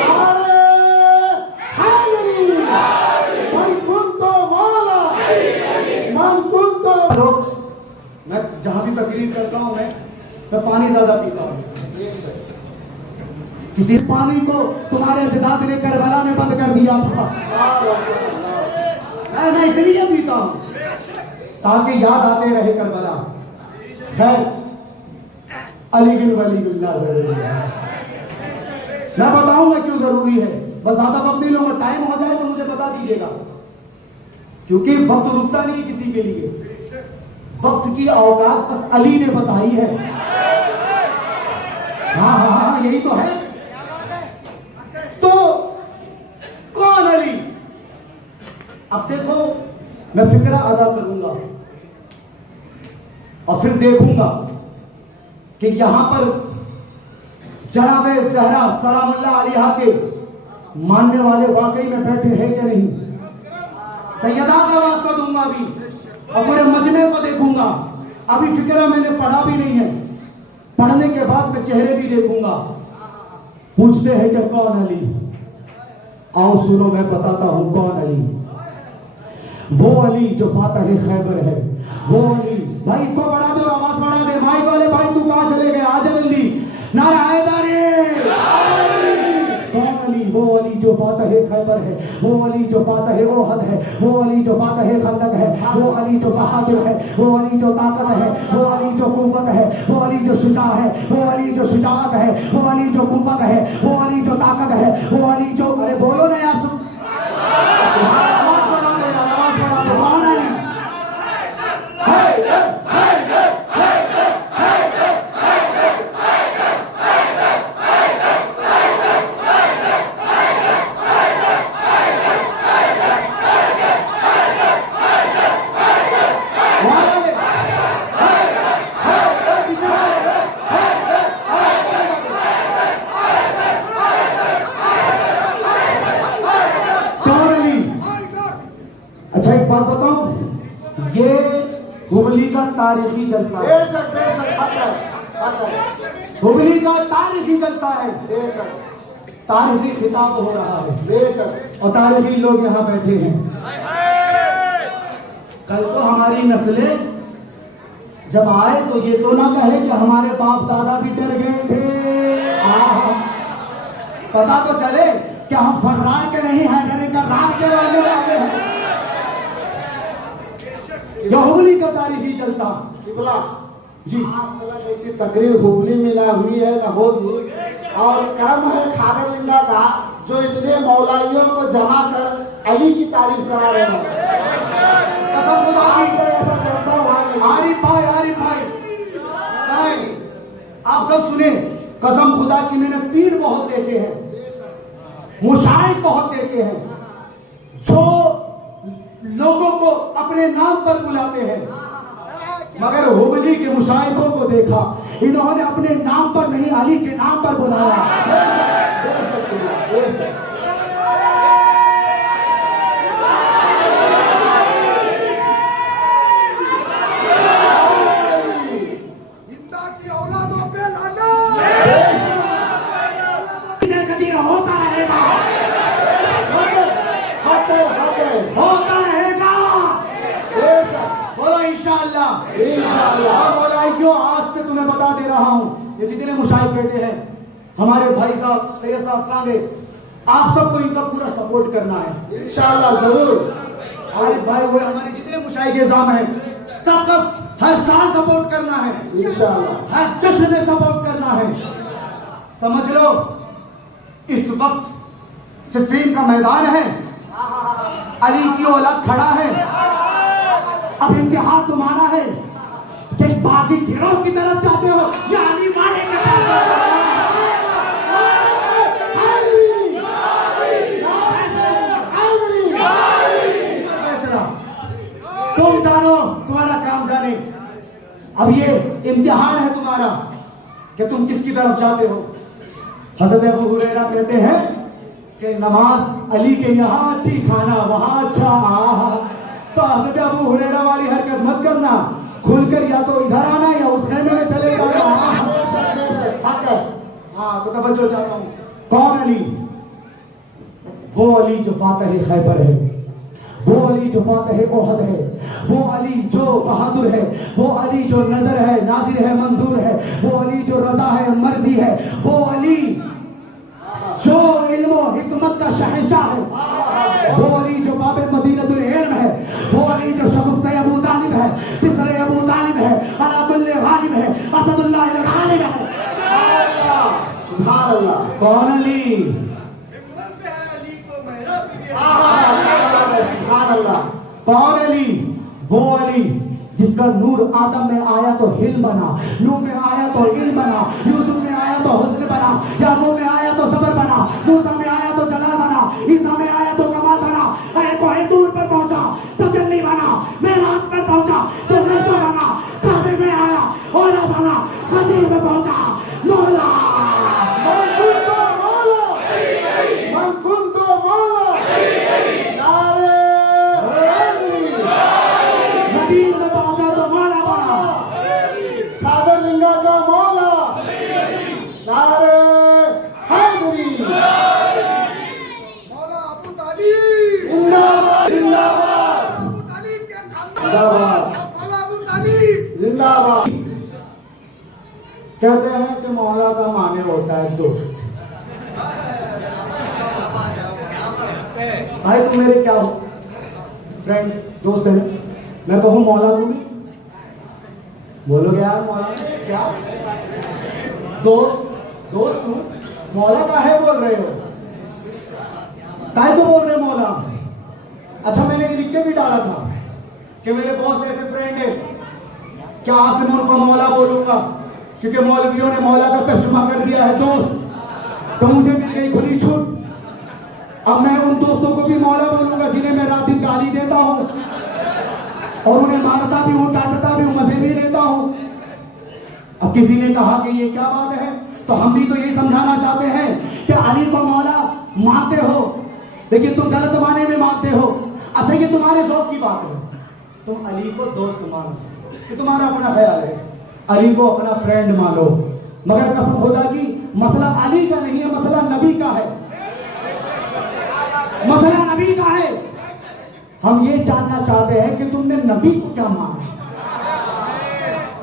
नारे हैदरी, मन कुंतो मौला, मन कुंतो। लोग, मैं जहां भी तकरीर करता हूं मैं पानी ज्यादा पीता हूं। किसी पानी को तुम्हारे अजदाद ने करबला में बंद कर दिया था, मैं इसलिए पीता हूं ताकि याद आते रहे करबला। खैर, अली वलीउल्लाह जरूरी है, मैं बताऊंगा क्यों जरूरी है। बस ज्यादा वक्त नहीं लूंगा, टाइम हो जाए तो मुझे बता दीजिएगा, क्योंकि वक्त रुकता नहीं किसी के लिए। वक्त की औकात बस अली ने बताई है। हाँ हाँ हाँ, यही तो है। तो कौन अली? अब देखो, मैं फिक्रा अदा करूंगा और फिर देखूंगा कि यहां पर जनाबे ज़हरा सलामुल्लाह अलैहा के मानने वाले वाकई में बैठे हैं कि नहीं। सैयदा का वास्ता दूंगा अभी और पूरे मजमे को देखूंगा। अभी फिक्रा मैंने पढ़ा भी नहीं है, पढ़ने के बाद मैं चेहरे भी देखूंगा। पूछते हैं कि कौन अली? आओ सुनो, मैं बताता हूं कौन अली। वो अली जो फातह खैबर है, वो अली। भाई को बढ़ा दो, आवाज बढ़ा दे, माइक वाले भाई तू कहां चले गए? आ जा जल्दी, नारा हैदरी। कौन अली? वो अली जो फातह खैबर है, वो अली जो फातह ओहद है, वो अली जो फातह खंदक है, वो अली जो बहादुर है, वो अली जो ताकत है, वो अली जो कुव्वत है, वो अली जो शुजा है, वो अली जो शुजाअत है, वो अली जो कुव्वत है, वो अली जो ताकत है, वो अली जो, अरे बोलो ना यार, सुन, आवाज बढ़ा दो यार, आवाज बढ़ा दो। कौन अली? अच्छा एक बात बताओ, ये हुबली का तारीखी जलसा है। बेशक बेशक, हक है, हक है। हुबली का तारीखी जलसा है, बेशक तारीखी खिताब हो रहा है बेशक। और तारीखी लोग यहाँ बैठे हैं। कल को हमारी नस्लें जब आए तो ये तो ना कहे कि हमारे बाप दादा भी डर गए थे। पता तो चले कि हम फर्रार के नहीं है, डरे का रार के रहने वाले हैं। हुबली का तारीखी जलसा, किबला जी। आज तक ऐसी तकरीर हुबली में ना हुई है ना होगी। और क्रम है खादर लिंगा का जो इतने मौलाइयों को जमा कर अली की तारीफ करा रहे हैं। कसम खुदा आज की। तक ऐसा जलसा हुआ नहीं। आरिफ भाई नहीं, आप सब सुने, कसम खुदा की मैंने पीर बहुत देखे हैं, मुशाइख बहुत देखे हैं, जो लोगों को अपने नाम पर बुलाते हैं, मगर हुबली के मुशाइखों को देखा, इन्होंने अपने नाम पर नहीं अली के नाम पर बुलाया। हिंदा की औलादों पे लानत। होता रहेगा, होता रहेगा। बोलो इंशाअल्लाह। और मौलाइयों, आज से तुम्हें बता दे रहा हूँ, ये जितने मुशाइख बैठे हैं, हमारे भाई साहब सैयद साहब कांगे, आप सबको इनका पूरा सपोर्ट करना है इंशाअल्लाह जरूर। अरे भाई, वो हमारे जितने मुशाइख एज़ाम हैं, सबका हर साल सपोर्ट करना है, इंशाअल्लाह हर जश्न में सपोर्ट करना है। समझ लो, इस वक्त सिफ़ीन का मैदान है, अली की औलाद खड़ा है। अब इम्तिहान तुम्हारा है कि बागी गिरोह की तरफ जाते हो या अली वाले के पास। फैसला तुम जानो, तुम्हारा काम जाने। अब ये इम्तिहान है तुम्हारा कि तुम किसकी तरफ जाते हो। हज़रत अबू हुरैरा कहते हैं कि नमाज अली के यहाँ अच्छी, खाना वहाँ अच्छा। तो हज़रत अबू हुरैरा वाली हरकत मत करना, खुलकर या तो इधर आना या उस खेमे में चले जाना। हाँ, तो तवज्जो चाहता हूँ। कौन अली? वो अली जो फातह खैबर है, वो अली जो फातह ओहद है, वो अली जो बहादुर है, वो अली जो नजर है, नाजिर है, मंजूर है, वो अली जो रजा है, मर्जी है, वो अली जो इल्म और हिकमत का शहंशाह है, वो अली जो बाबे मदीनतुल इल्म है, वो अली जो शगुफ्ते अबू तालिब है, पिसरे अबू तालिब है, अला कुल्ले गालिब है, असदुल्लाह अल गालिब है। सुभान अल्लाह। कौन अली? सुभान अल्लाह। कौन अली? वो अली जिसका नूर आदम में आया तो हिल बना, नूह में आया तो इल्म बना, यूसुफ में आया तो हुस्न बना, याकूब में आया तो सब्र बना, मूसा में आया तो जलाल बना, ईसा में आया तो कमाल बना, कोहे दूर पर पहुंचा तो जल्दी बना, मेराज पर पहुंचा तो नजर बना, काबे में आया औला बना, खदीर में पहुंचा मौला। नदीर में पहुंचा तो मौला बना। खादर लिंगा का मौला। नारे हैदरी। मौला अबू तालिब जिंदाबाद जिंदाबाद अबू तालिब के खानदान। जिंदाबाद मौला अबू तालिब जिंदाबाद। कहते हैं कि मौला का माने होता है दोस्त। भाई तुम मेरे क्या हो? फ्रेंड, दोस्त है। मैं कहूँ मौला को भी बोलोगे यार मौला क्या? दोस्त हूँ। मौला काहे बोल रहे हो? काहे तो बोल रहे मौला? अच्छा, मैंने लिख के भी डाला था कि मेरे बहुत से ऐसे फ्रेंड है, क्या आज से मैं उनको मौला बोलूंगा, क्योंकि मौलवियों ने मौला का तर्जुमा कर दिया है दोस्त। तो मुझे मिल गई खुली छूट। अब मैं उन दोस्तों को भी मौला बोलूंगा जिन्हें मैं रात दिन गाली देता हूँ और उन्हें मारता भी हूँ, डांटता भी हूँ, मजे भी लेता हूँ। अब किसी ने कहा कि ये क्या बात है, तो हम भी तो यही समझाना चाहते हैं कि अली को मौला मानते हो, लेकिन तुम गलत माने में मानते हो। अच्छा, ये तुम्हारे शौक की बात है, तुम अली को दोस्त मानो, ये तुम्हारा अपना ख्याल है। अली को अपना फ्रेंड मानो, मगर कसम खुदा की मसला अली का नहीं है, मसला नबी का है। मसला नबी का है। हम ये जानना चाहते हैं कि तुमने नबी को क्या माना।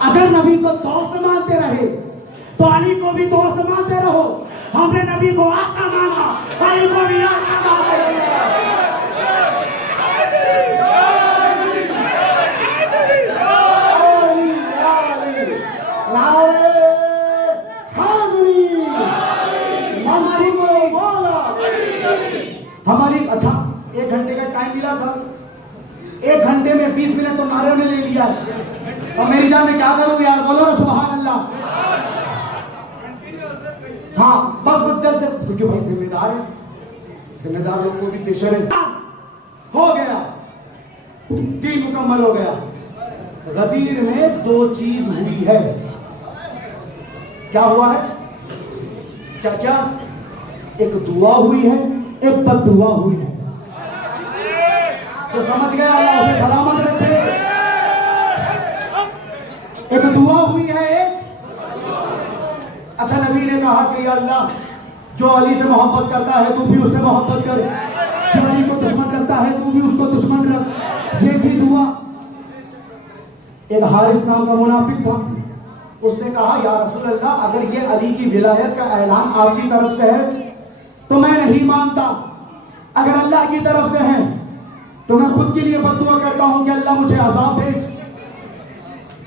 अगर नबी को दोस्त मानते रहे तो अली को भी दोस्त मानते रहो। हमने नबी को आका माना, अली को भी आका मानते रहो। हमारी अच्छा 1 घंटे का टाइम मिला था, 1 घंटे में 20 मिनट तो नारे ने ले लिया। और मेरी जान में क्या करूं यार, बोलो ना सुभान अल्लाह। हाँ बस चल चल, क्योंकि भाई जिम्मेदार है, जिम्मेदार लोग को भी प्रेशर है। हो गया, दीन मुकम्मल हो गया। गदीर में 2 चीज हुई है। क्या हुआ है? क्या क्या? एक दुआ हुई है, एक बद्दुआ हुई है। तो समझ गया, अल्लाह उसे सलामत रखे। एक दुआ हुई है, एक अच्छा नबी ने कहा कि या अल्लाह, जो अली से मोहब्बत करता है तू भी उससे मोहब्बत कर, जो अली को दुश्मन रखता है तू भी उसको दुश्मन रख। ये थी दुआ। एक हारिस नाम का मुनाफिक था, उसने कहा या रसूल अल्लाह, अगर ये अली की विलायत का ऐलान आपकी तरफ से है तो मैं नहीं मानता, अगर अल्लाह की तरफ से है तो मैं खुद के लिए बद्दुआ करता हूं कि अल्लाह मुझे अजाब भेज।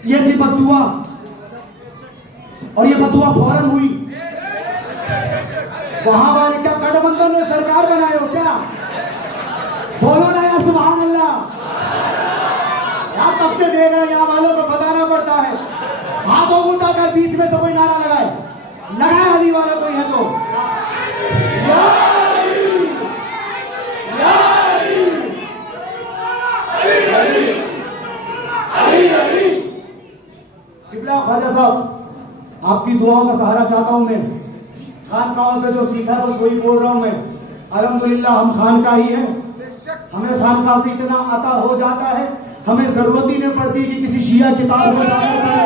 ये थी बद्दुआ, और ये बद्दुआ फौरन हुई। वहां वाले क्या गठबंधन में सरकार बनाए हो क्या? बोलो ना यार सुभान अल्लाह। यार तब से देख रहे हैं, यहाँ वालों को बताना पड़ता है। हाथों को उठाकर बीच में से कोई नारा लगाए अली वाला कोई है तो ख्वाजा साहब, आपकी दुआओं का सहारा चाहता हूं मैं। खानकाहों से जो सीखा है बस वही बोल रहा हूं मैं। अल्हम्दुलिल्लाह हम खानका ही है, हमें खानका से इतना अता हो जाता है, हमें जरूरत ही नहीं पड़ती कि किसी शिया किताब को जाकर पढ़े।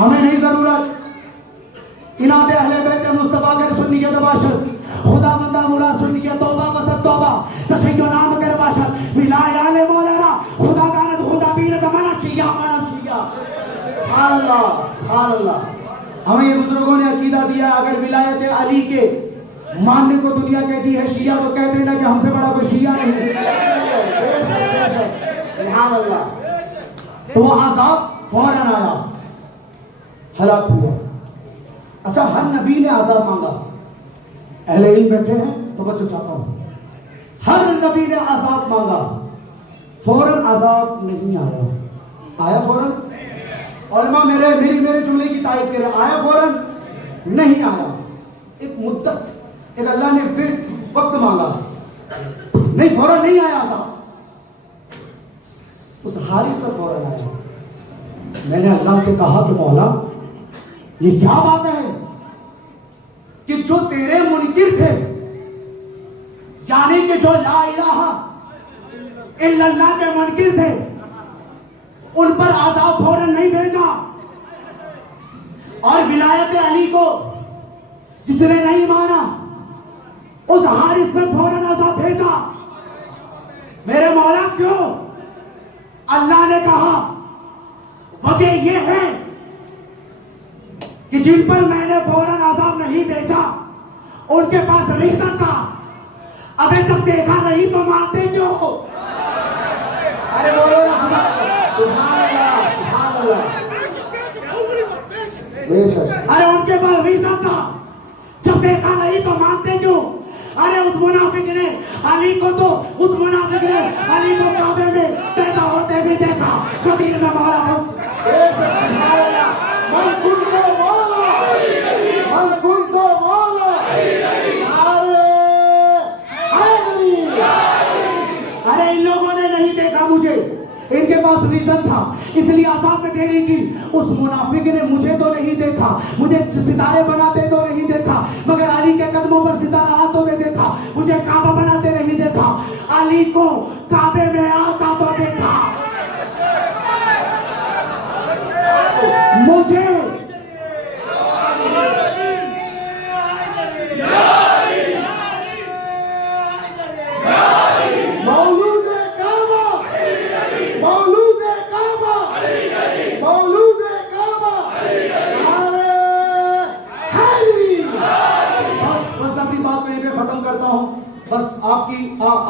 हमें नहीं जरूरत। इनादे अहले बैत मुस्तफा के सुन्नी के तबाशर, खुदा बंदा मुरा सुन्नी के तौबा वसत तौबा तशय्यो नाम के बाशर विलाया ले मौलाना खुदा गानत खुदा बीरत मना शिया सुभान अल्लाह सुभान अल्लाह। हमें ये बुजुर्गों ने अकीदा दिया, अगर विलायत अली के मानने को दुनिया कहती है शिया, तो कहते हैं ना कि हमसे बड़ा कोई शिया नहीं। सुभान अल्लाह। तो वो अज़ाब फौरन आया, हलाक हुआ। अच्छा, हर नबी ने अज़ाब मांगा। अहले इल्म बैठे हैं तो बच्चों चाहता हूं, हर नबी ने अज़ाब मांगा, फौरन अज़ाब नहीं आया। आया फौरन? उलमा मेरे जुमले की तारीफ कर रहे, आया फौरन नहीं आया। एक मुद्दत, एक अल्लाह ने वक्त मांगा, नहीं फौरन नहीं आया अज़ाब। उस हारिस पर फौरन आया। मैंने अल्लाह से कहा कि मौला ये क्या बात है कि जो तेरे मुनकिर थे, यानी कि जो ला इलाहा इल्लल्लाह के मुनकिर थे, उन पर अज़ाब फौरन नहीं भेजा, और विलायत अली को जिसने नहीं माना उस हारिस पर फौरन अज़ाब भेजा। मेरे मौला क्यों? अल्लाह ने कहा वजह यह है कि जिन पर मैंने फौरन अज़ाब नहीं भेजा उनके पास रीजन था। अबे जब देखा नहीं तो मानते क्यों? अरे बोलो ना सुभान अल्लाह। अरे उनके पास रीजन था, जब देखा नहीं तो मानते क्यों? अरे उस मुनाफिक ने अली को काबे में पैदा होते भी देखा, कबीर में मौला अरे इन लोगों ने नहीं देखा मुझे, इनके पास रीजन था इसलिए अज़ाब में देरी की। उस मुनाफिक ने मुझे तो नहीं देखा, मुझे सितारे बनाते तो नहीं देखा, मगर अली के कदमों पर सितारा हाथों में देखा। मुझे काबा बनाते नहीं देखा, अली को काबे में आता तो देखा। मुझे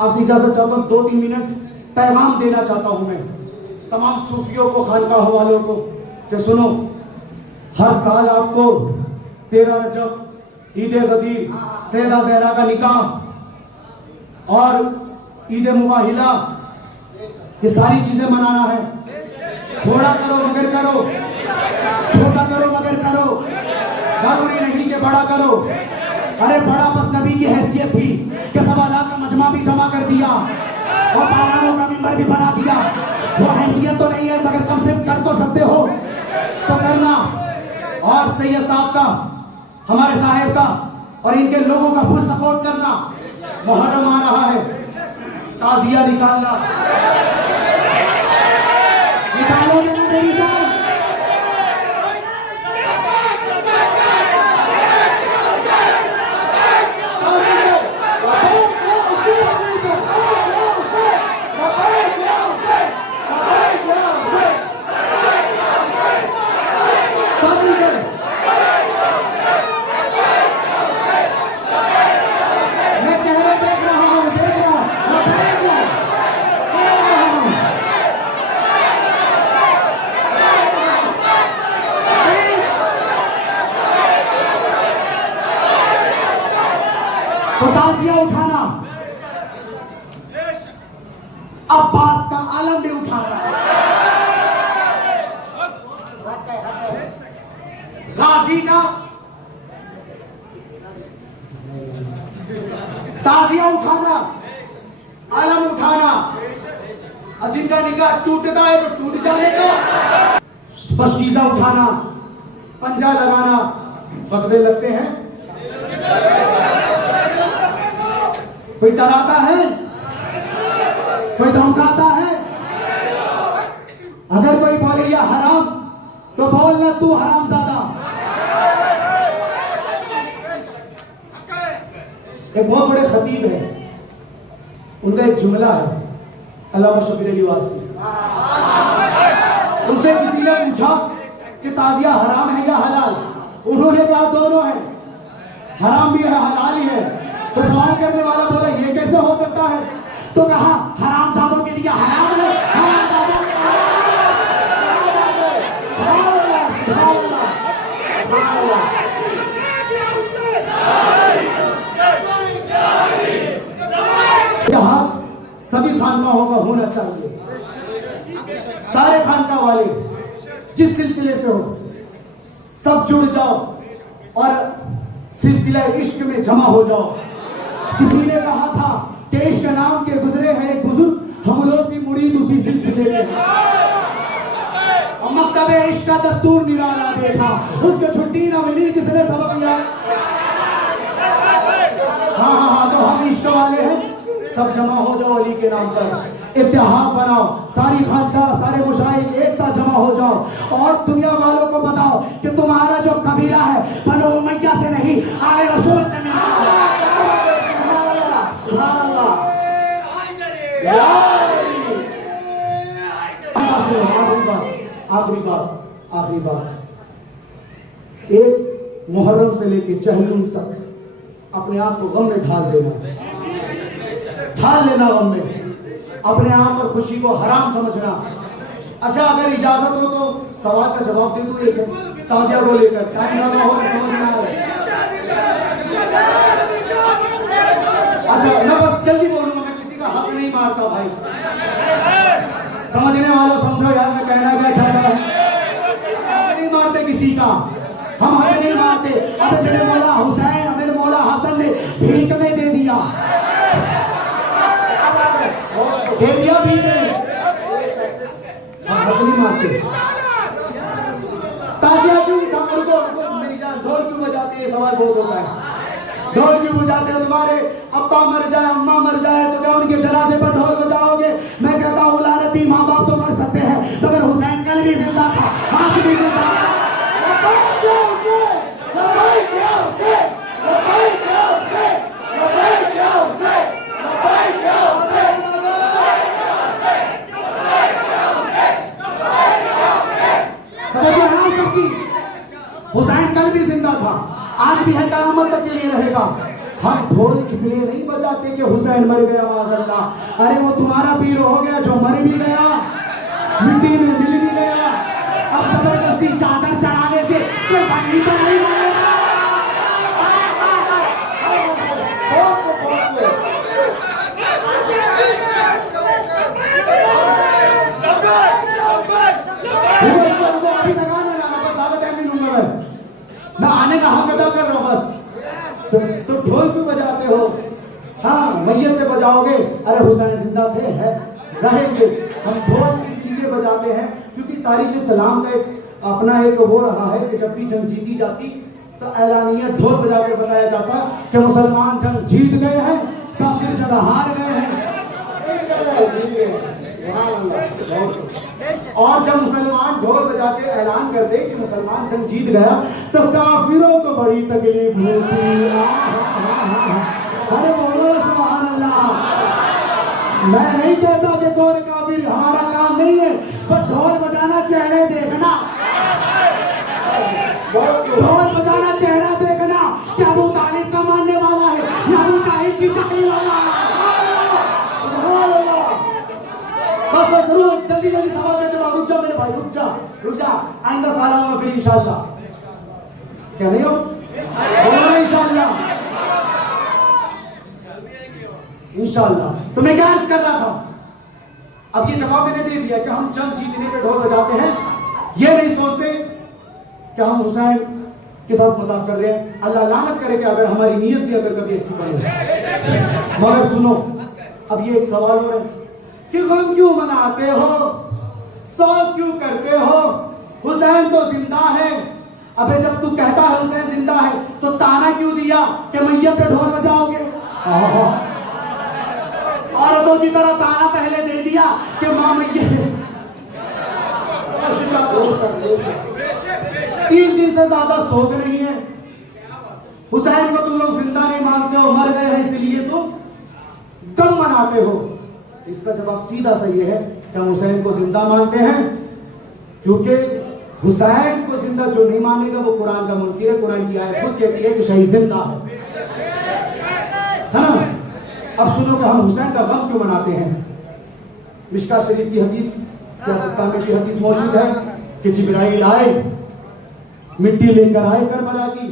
आपसे इजाजत चाहता हूँ, 2-3 मिनट पैगाम देना चाहता हूँ मैं तमाम सूफियों को, खानकाह वालों को, कि सुनो, हर साल आपको 13 रजब ईद गदीर, सैयदा जहरा का निकाह और ईद मुबाहिला, ये सारी चीजें मनाना है। थोड़ा करो मगर करो, छोटा करो मगर करो, जरूरी नहीं कि बड़ा करो। अरे बड़ा बस नबी की हैसियत थी कि सब अल्लाह का मजमा भी जमा कर दिया और बारानों का मिंबर भी बना दिया। वो हैसियत तो नहीं है मगर कम से कम कर तो सकते हो तो करना। और सैयद साहब का, हमारे साहेब का और इनके लोगों का फुल सपोर्ट करना। मुहर्रम आ रहा है, ताजिया निकालना, निकालोगे ना मेरी जान? तो ताजिया उठाना, अब्बास का आलम भी उठाना, गाजी का ताजिया उठाना, आलम उठाना। और जिनका निकाह टूटता है तो टूट जाने का, पश्कीजा उठाना, पंजा लगाना। फतवे लगते हैं, कोई डराता है, कोई धमकाता है। अगर कोई बोले या हराम तो बोलना तू हरामजादा। एक बहुत बड़े खतीब है, उनका एक जुमला है, अल्लामा शबीर अली वासी। उनसे किसी ने पूछा कि ताजिया हराम है या हलाल? उन्होंने कहा दोनों है, हराम भी है हलाल ही है। तो सवाल करने वाला बोला ये कैसे हो सकता है? तो कहा हराम साहबों के लिए हराम है, हराम साहबों के हाथ सभी खानकाहों का होना चाहिए। सारे खानका वाले जिस सिलसिले से हो सब जुड़ जाओ और सिलसिला इश्क में जमा हो जाओ। किसी ने कहा था कि इश्क नाम के गुजरे हैं एक बुजुर्ग, हम लोग भी मुरीद उसी सिलसिले के। मक्तबे इश्क का दस्तूर निराला देखा, उसको छुट्टी ना मिली जिसने सबक याद। हाँ, तो हम इश्क वाले हैं, सब जमा हो जाओ अली के नाम पर, इत्तेहाद बनाओ, सारी खानका सारे मुशाइख एक साथ जमा हो जाओ और दुनिया वालों को बताओ कि तुम्हारा जो कबीला है बनो उमैया से नहीं, आले रसूल से मिला। आखिरी बात, एक मुहर्रम से लेके चहलुम तक अपने आप को गम में ढाल लेना गम में, अपने आप पर खुशी को हराम समझना। अच्छा अगर इजाजत हो तो सवाल का जवाब दे दूं एक ताजिया को लेकर, टाइम ज्यादा हो समझ में आ रहा है। अच्छा मैं बस जल्दी बोलूंगा, मैं किसी का हक नहीं मारता भाई, समझने वालों समझो यार मैं कहना क्या चाहता हूं। नहीं मारते किसी का, हम हक नहीं मारते। अब मेरे मौला हुसैन, मेरे मौला हसन ने भीख में दे दिया भीख में, हम हक नहीं मारते। ताजिया क्यों रुको मेरी जान, ढोल क्यों बजाते? ये सवाल बहुत होता है, ढोल क्यों बजाते हो? तुम्हारे अब्बा मर जाए, अम्मा मर जाए तो क्या उनके जनाजे पर ढोल बजाओगे? मैं कहता हूँ लानती माँ बाप तो मर सकते हैं मगर हुसैन कल भी जिंदा था, आज भी जिंदा है। हुसैन कल भी जिंदा था, आज भी है, क़यामत तक के लिए रहेगा। हम ढोल इसलिए नहीं बजाते कि हुसैन मर गया माज़अल्लाह, अरे वो तुम्हारा पीर हो गया जो मर भी गया, मिट्टी में मिल भी गया। अब जबरदस्ती चादर चढ़ाने से कोई बनी तो नहीं बनेगा। हक अदा कर रहा हूं बस। तो ढोल क्यों बजाते हो? हाँ, मैयत पे बजाओगे, अरे हुसैन जिंदा थे, है, रहेंगे। हम ढोल इसलिए बजाते हैं क्योंकि तारीख इस्लाम का एक अपना एक वो रहा है कि जब भी जंग जीती जाती तो ऐलानिया ढोल बजा कर बताया जाता कि मुसलमान जंग जीत गए हैं, काफिर जंग हार गए हैं। और जब मुसलमान ढोल बजा के ऐलान कर दे कि मुसलमान जंग जीत गया तो काफिरों को बड़ी तकलीफ होती। अरे बोलो सुभान अल्लाह। मैं नहीं कहता कि कौन काफिर, हमारा काम नहीं है, पर ढोल बजाना, चेहरे देखना, ढोल बजाना, चेहरा देखना, क्या अबू तालिब का मानने वाला है या अबू जाहिल की चाकरी वाला है। बस रुक, जल्दी जल्दी सवाल का जवाब। रुक जा मेरे भाई, रुक जा, आइंदा साल आऊंगा फिर इंशाल्लाह। क्या नहीं हो? बोलो इंशाल्लाह, इंशाल्लाह। तो मैं क्या अर्ज कर रहा था, अब ये जवाब मैंने दे दिया कि हम जंग जीतने पे ढोल बजाते हैं, ये नहीं सोचते कि हम हुसैन के साथ मजाक कर रहे हैं। अल्लाह लानत करे कि अगर हमारी नीयत भी अगर कभी ऐसी बने। मगर सुनो, अब ये एक सवाल हो रहा है कि गम क्यों मनाते हो, शौक क्यों करते हो, हुसैन तो जिंदा है। अबे जब तू कहता है हुसैन जिंदा है तो ताना क्यों दिया कि मैयत पे ढोल बजाओगे? औरतों की तरह ताना पहले दे दिया कि मां मैयत। 3 दिन से ज्यादा सोच नहीं है। हुसैन को तुम लोग जिंदा नहीं मानते हो, मर गए हैं इसलिए तो गम मनाते हो। तो इसका जवाब सीधा सा ये है कि हम हुसैन को जिंदा मानते हैं, क्योंकि हुसैन को जिंदा जो नहीं मानेगा वो कुरान का मुनकिर है। कुरान की आयत खुद कहती है कि शहीद जिंदा है ना। अब सुनो कि हम हुसैन का गम क्यों मनाते हैं। मिशका शरीफ की हदीस, सियासत में की हदीस मौजूद है कि जिब्राइल आए, मिट्टी लेकर आए करबला की,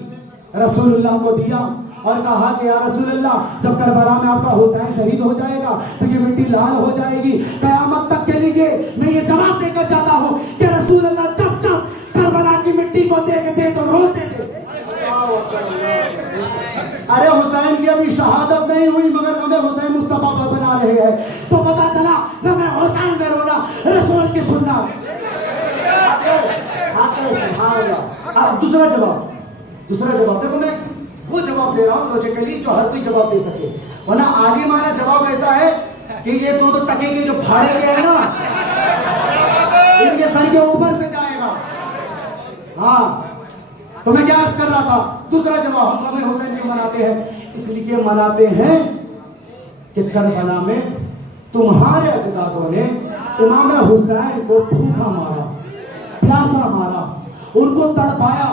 रसूलुल्लाह को दिया और कहा कि या रसूलुल्लाह, जब करबला में आपका हुसैन शहीद हो जाएगा तो ये मिट्टी लाल हो जाएगी। कयामत तक के लिए मैं ये जवाब देकर जाता हूँ कि रसूलुल्लाह जब जब करबला की मिट्टी को देखते तो रोते थे। अरे हुसैन की अभी शहादत नहीं हुई मगर हमें हुसैन मुस्तफा बना रहे हैं, तो पता चला हमें हुसैन में रोना, रसूल की सुनना। अब दूसरा जवाब देखो, मैं वो जवाब दे रहा हूँ लॉजिकली जो हर कोई जवाब दे सके, वरना आलिमाना जवाब ऐसा है कि ये 2 टके के जो भाड़े के हैं ना, इनके सर के ऊपर से जाएगा। हाँ, तो मैं क्या अर्ज कर रहा था, दूसरा जवाब, हम गम हुसैन क्यों मनाते हैं? इसलिए मनाते हैं कि करबला में तुम्हारे अजदादों ने इमाम हुसैन को भूखा मारा, प्यासा मारा, उनको तड़पाया,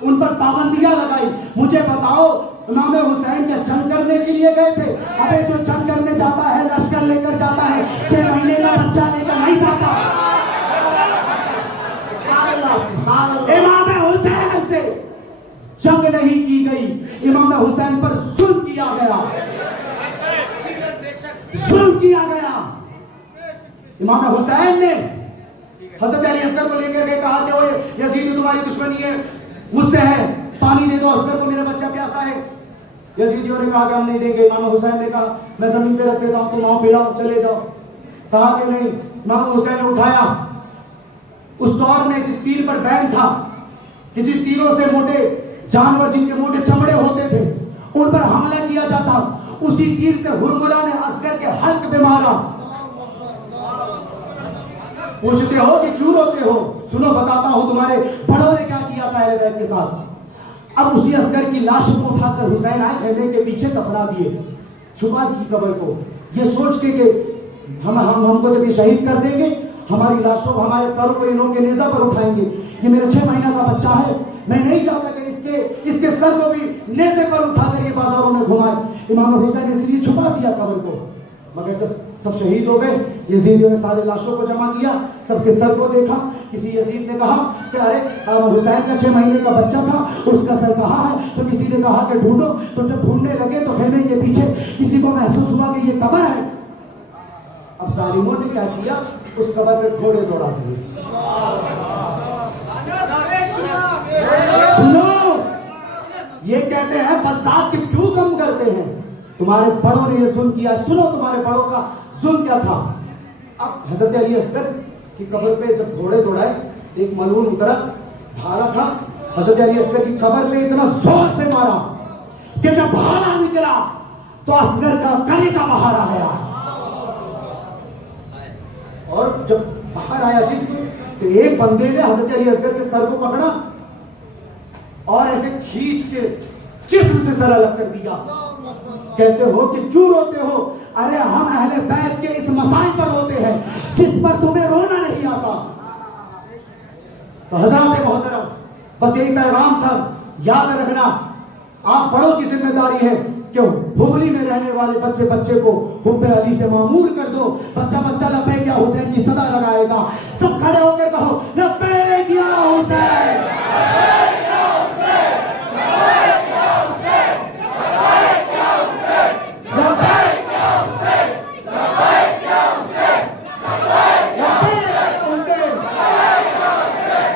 उन पर पाबंदियां लगाई। मुझे बताओ, इमाम हुसैन क्या जंग करने के लिए गए थे? अबे जो जंग करने जाता है लश्कर लेकर जाता है, 6 महीने का बच्चा लेकर नहीं जाता। इमाम हुसैन से जंग नहीं की गई, इमाम हुसैन पर जुल्म किया गया, जुल्म किया गया। इमाम हुसैन ने हजरत अली अस्कर को लेकर के कहा कि ओए यजीद, तुम्हारी दुश्मनी है मुझसे है, पानी दे दो अस्कर को, मेरा बच्चा प्यासा है। यजीदियों ने कहा कि हम नहीं देंगे। इमाम हुसैन ने कहा मैं जमीन पे रख देता हूं, तुम वहां पिलाओ, चले जाओ। कहा कि नहीं। इमाम हुसैन ने उठाया, उस दौर में जिस तीर पर बैन था कि जिन तीरों से मोटे जानवर, जिनके मोटे चमड़े होते थे, उन पर हमला किया जाता, उसी तीर से हुरमुला ने असगर के हल्क पे मारा। पूछते हो कि क्यों रोते हो? सुनो बताता हूं तुम्हारे बड़ों ने क्या किया था अहले बैत के साथ। अब उसी असगर की लाश को उठाकर हुसैन आए खेमे के पीछे दफना दिए, छुपा दी कब्र को, ये सोच के कि हमको जब ये शहीद कर देंगे, हमारी लाशों को, हमारे सर को इन्हों के नेजा पर उठाएंगे। ये मेरा 6 महीना का बच्चा है, मैं नहीं चाहता कि इसके सर को भी नेजे पर उठाकर ये बाजारों में घुमाए। इमाम हुसैन ने इसलिए छुपा दिया कब्र को। मगर जब सब शहीद हो गए, यजीदियों ने सारे लाशों को जमा किया, सबके सर को देखा। किसी यजीद ने कहा कि अरे हुसैन का 6 महीने का बच्चा था, उसका सर कहाँ है? तो किसी ने कहा कि ढूंढो। तो जब ढूंढने लगे तो खेमे के पीछे किसी को महसूस हुआ कि ये कब्र है। अब जालिमों ने क्या किया, उस कब्र पे घोड़े दौड़ा दिए। सुनो, ये कहते हैं बज़ात के क्यों कम करते हैं? तुम्हारे बड़ों ने ये जुल्म किया, सुनो तुम्हारे बड़ों का जुल्म क्या था। अब हजरत अली असगर की कब्र पे जब घोड़े दौड़ाए तो एक मलून उतरा, भाला था, हजरत अली असगर की कब्र पे इतना जोर से मारा कि जब भाला निकला तो असगर का कलेजा बाहर आ गया। और जब बाहर आया जिस्म तो एक बंदे ने हजरत अली असगर के सर को पकड़ा और ऐसे खींच के जिस्म से सर अलग कर दिया। कहते हो कि क्यों रोते हो? अरे हम अहले बैत के इस मसाइल पर रोते हैं जिस पर तुम्हें रोना नहीं आता। तो हज़रात मोहतरम, बस यही पैगाम था, याद रखना आप बड़ों की जिम्मेदारी है कि हुबली में रहने वाले बच्चे बच्चे को हुब्बे अली से मामूर कर दो। बच्चा बच्चा लब्बैक या हुसैन की सदा लगाएगा। सब खड़े होकर कहो लब्बैक या हुसैन, लब्बैक या हुसैन, लब्बैक या हुसैन, लब्बैक या हुसैन, लब्बैक या हुसैन, लब्बैक या हुसैन, लब्बैक या हुसैन, लब्बैक या हुसैन।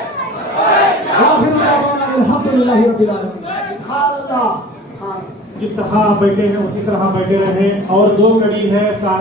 आखिर दावाना अल्हम्दुलिल्लाहि रब्बिल आलमीन। खालदा हाँ जिस तरह आप बैठे हैं उसी तरह बैठे रहें। और 2 कड़ी है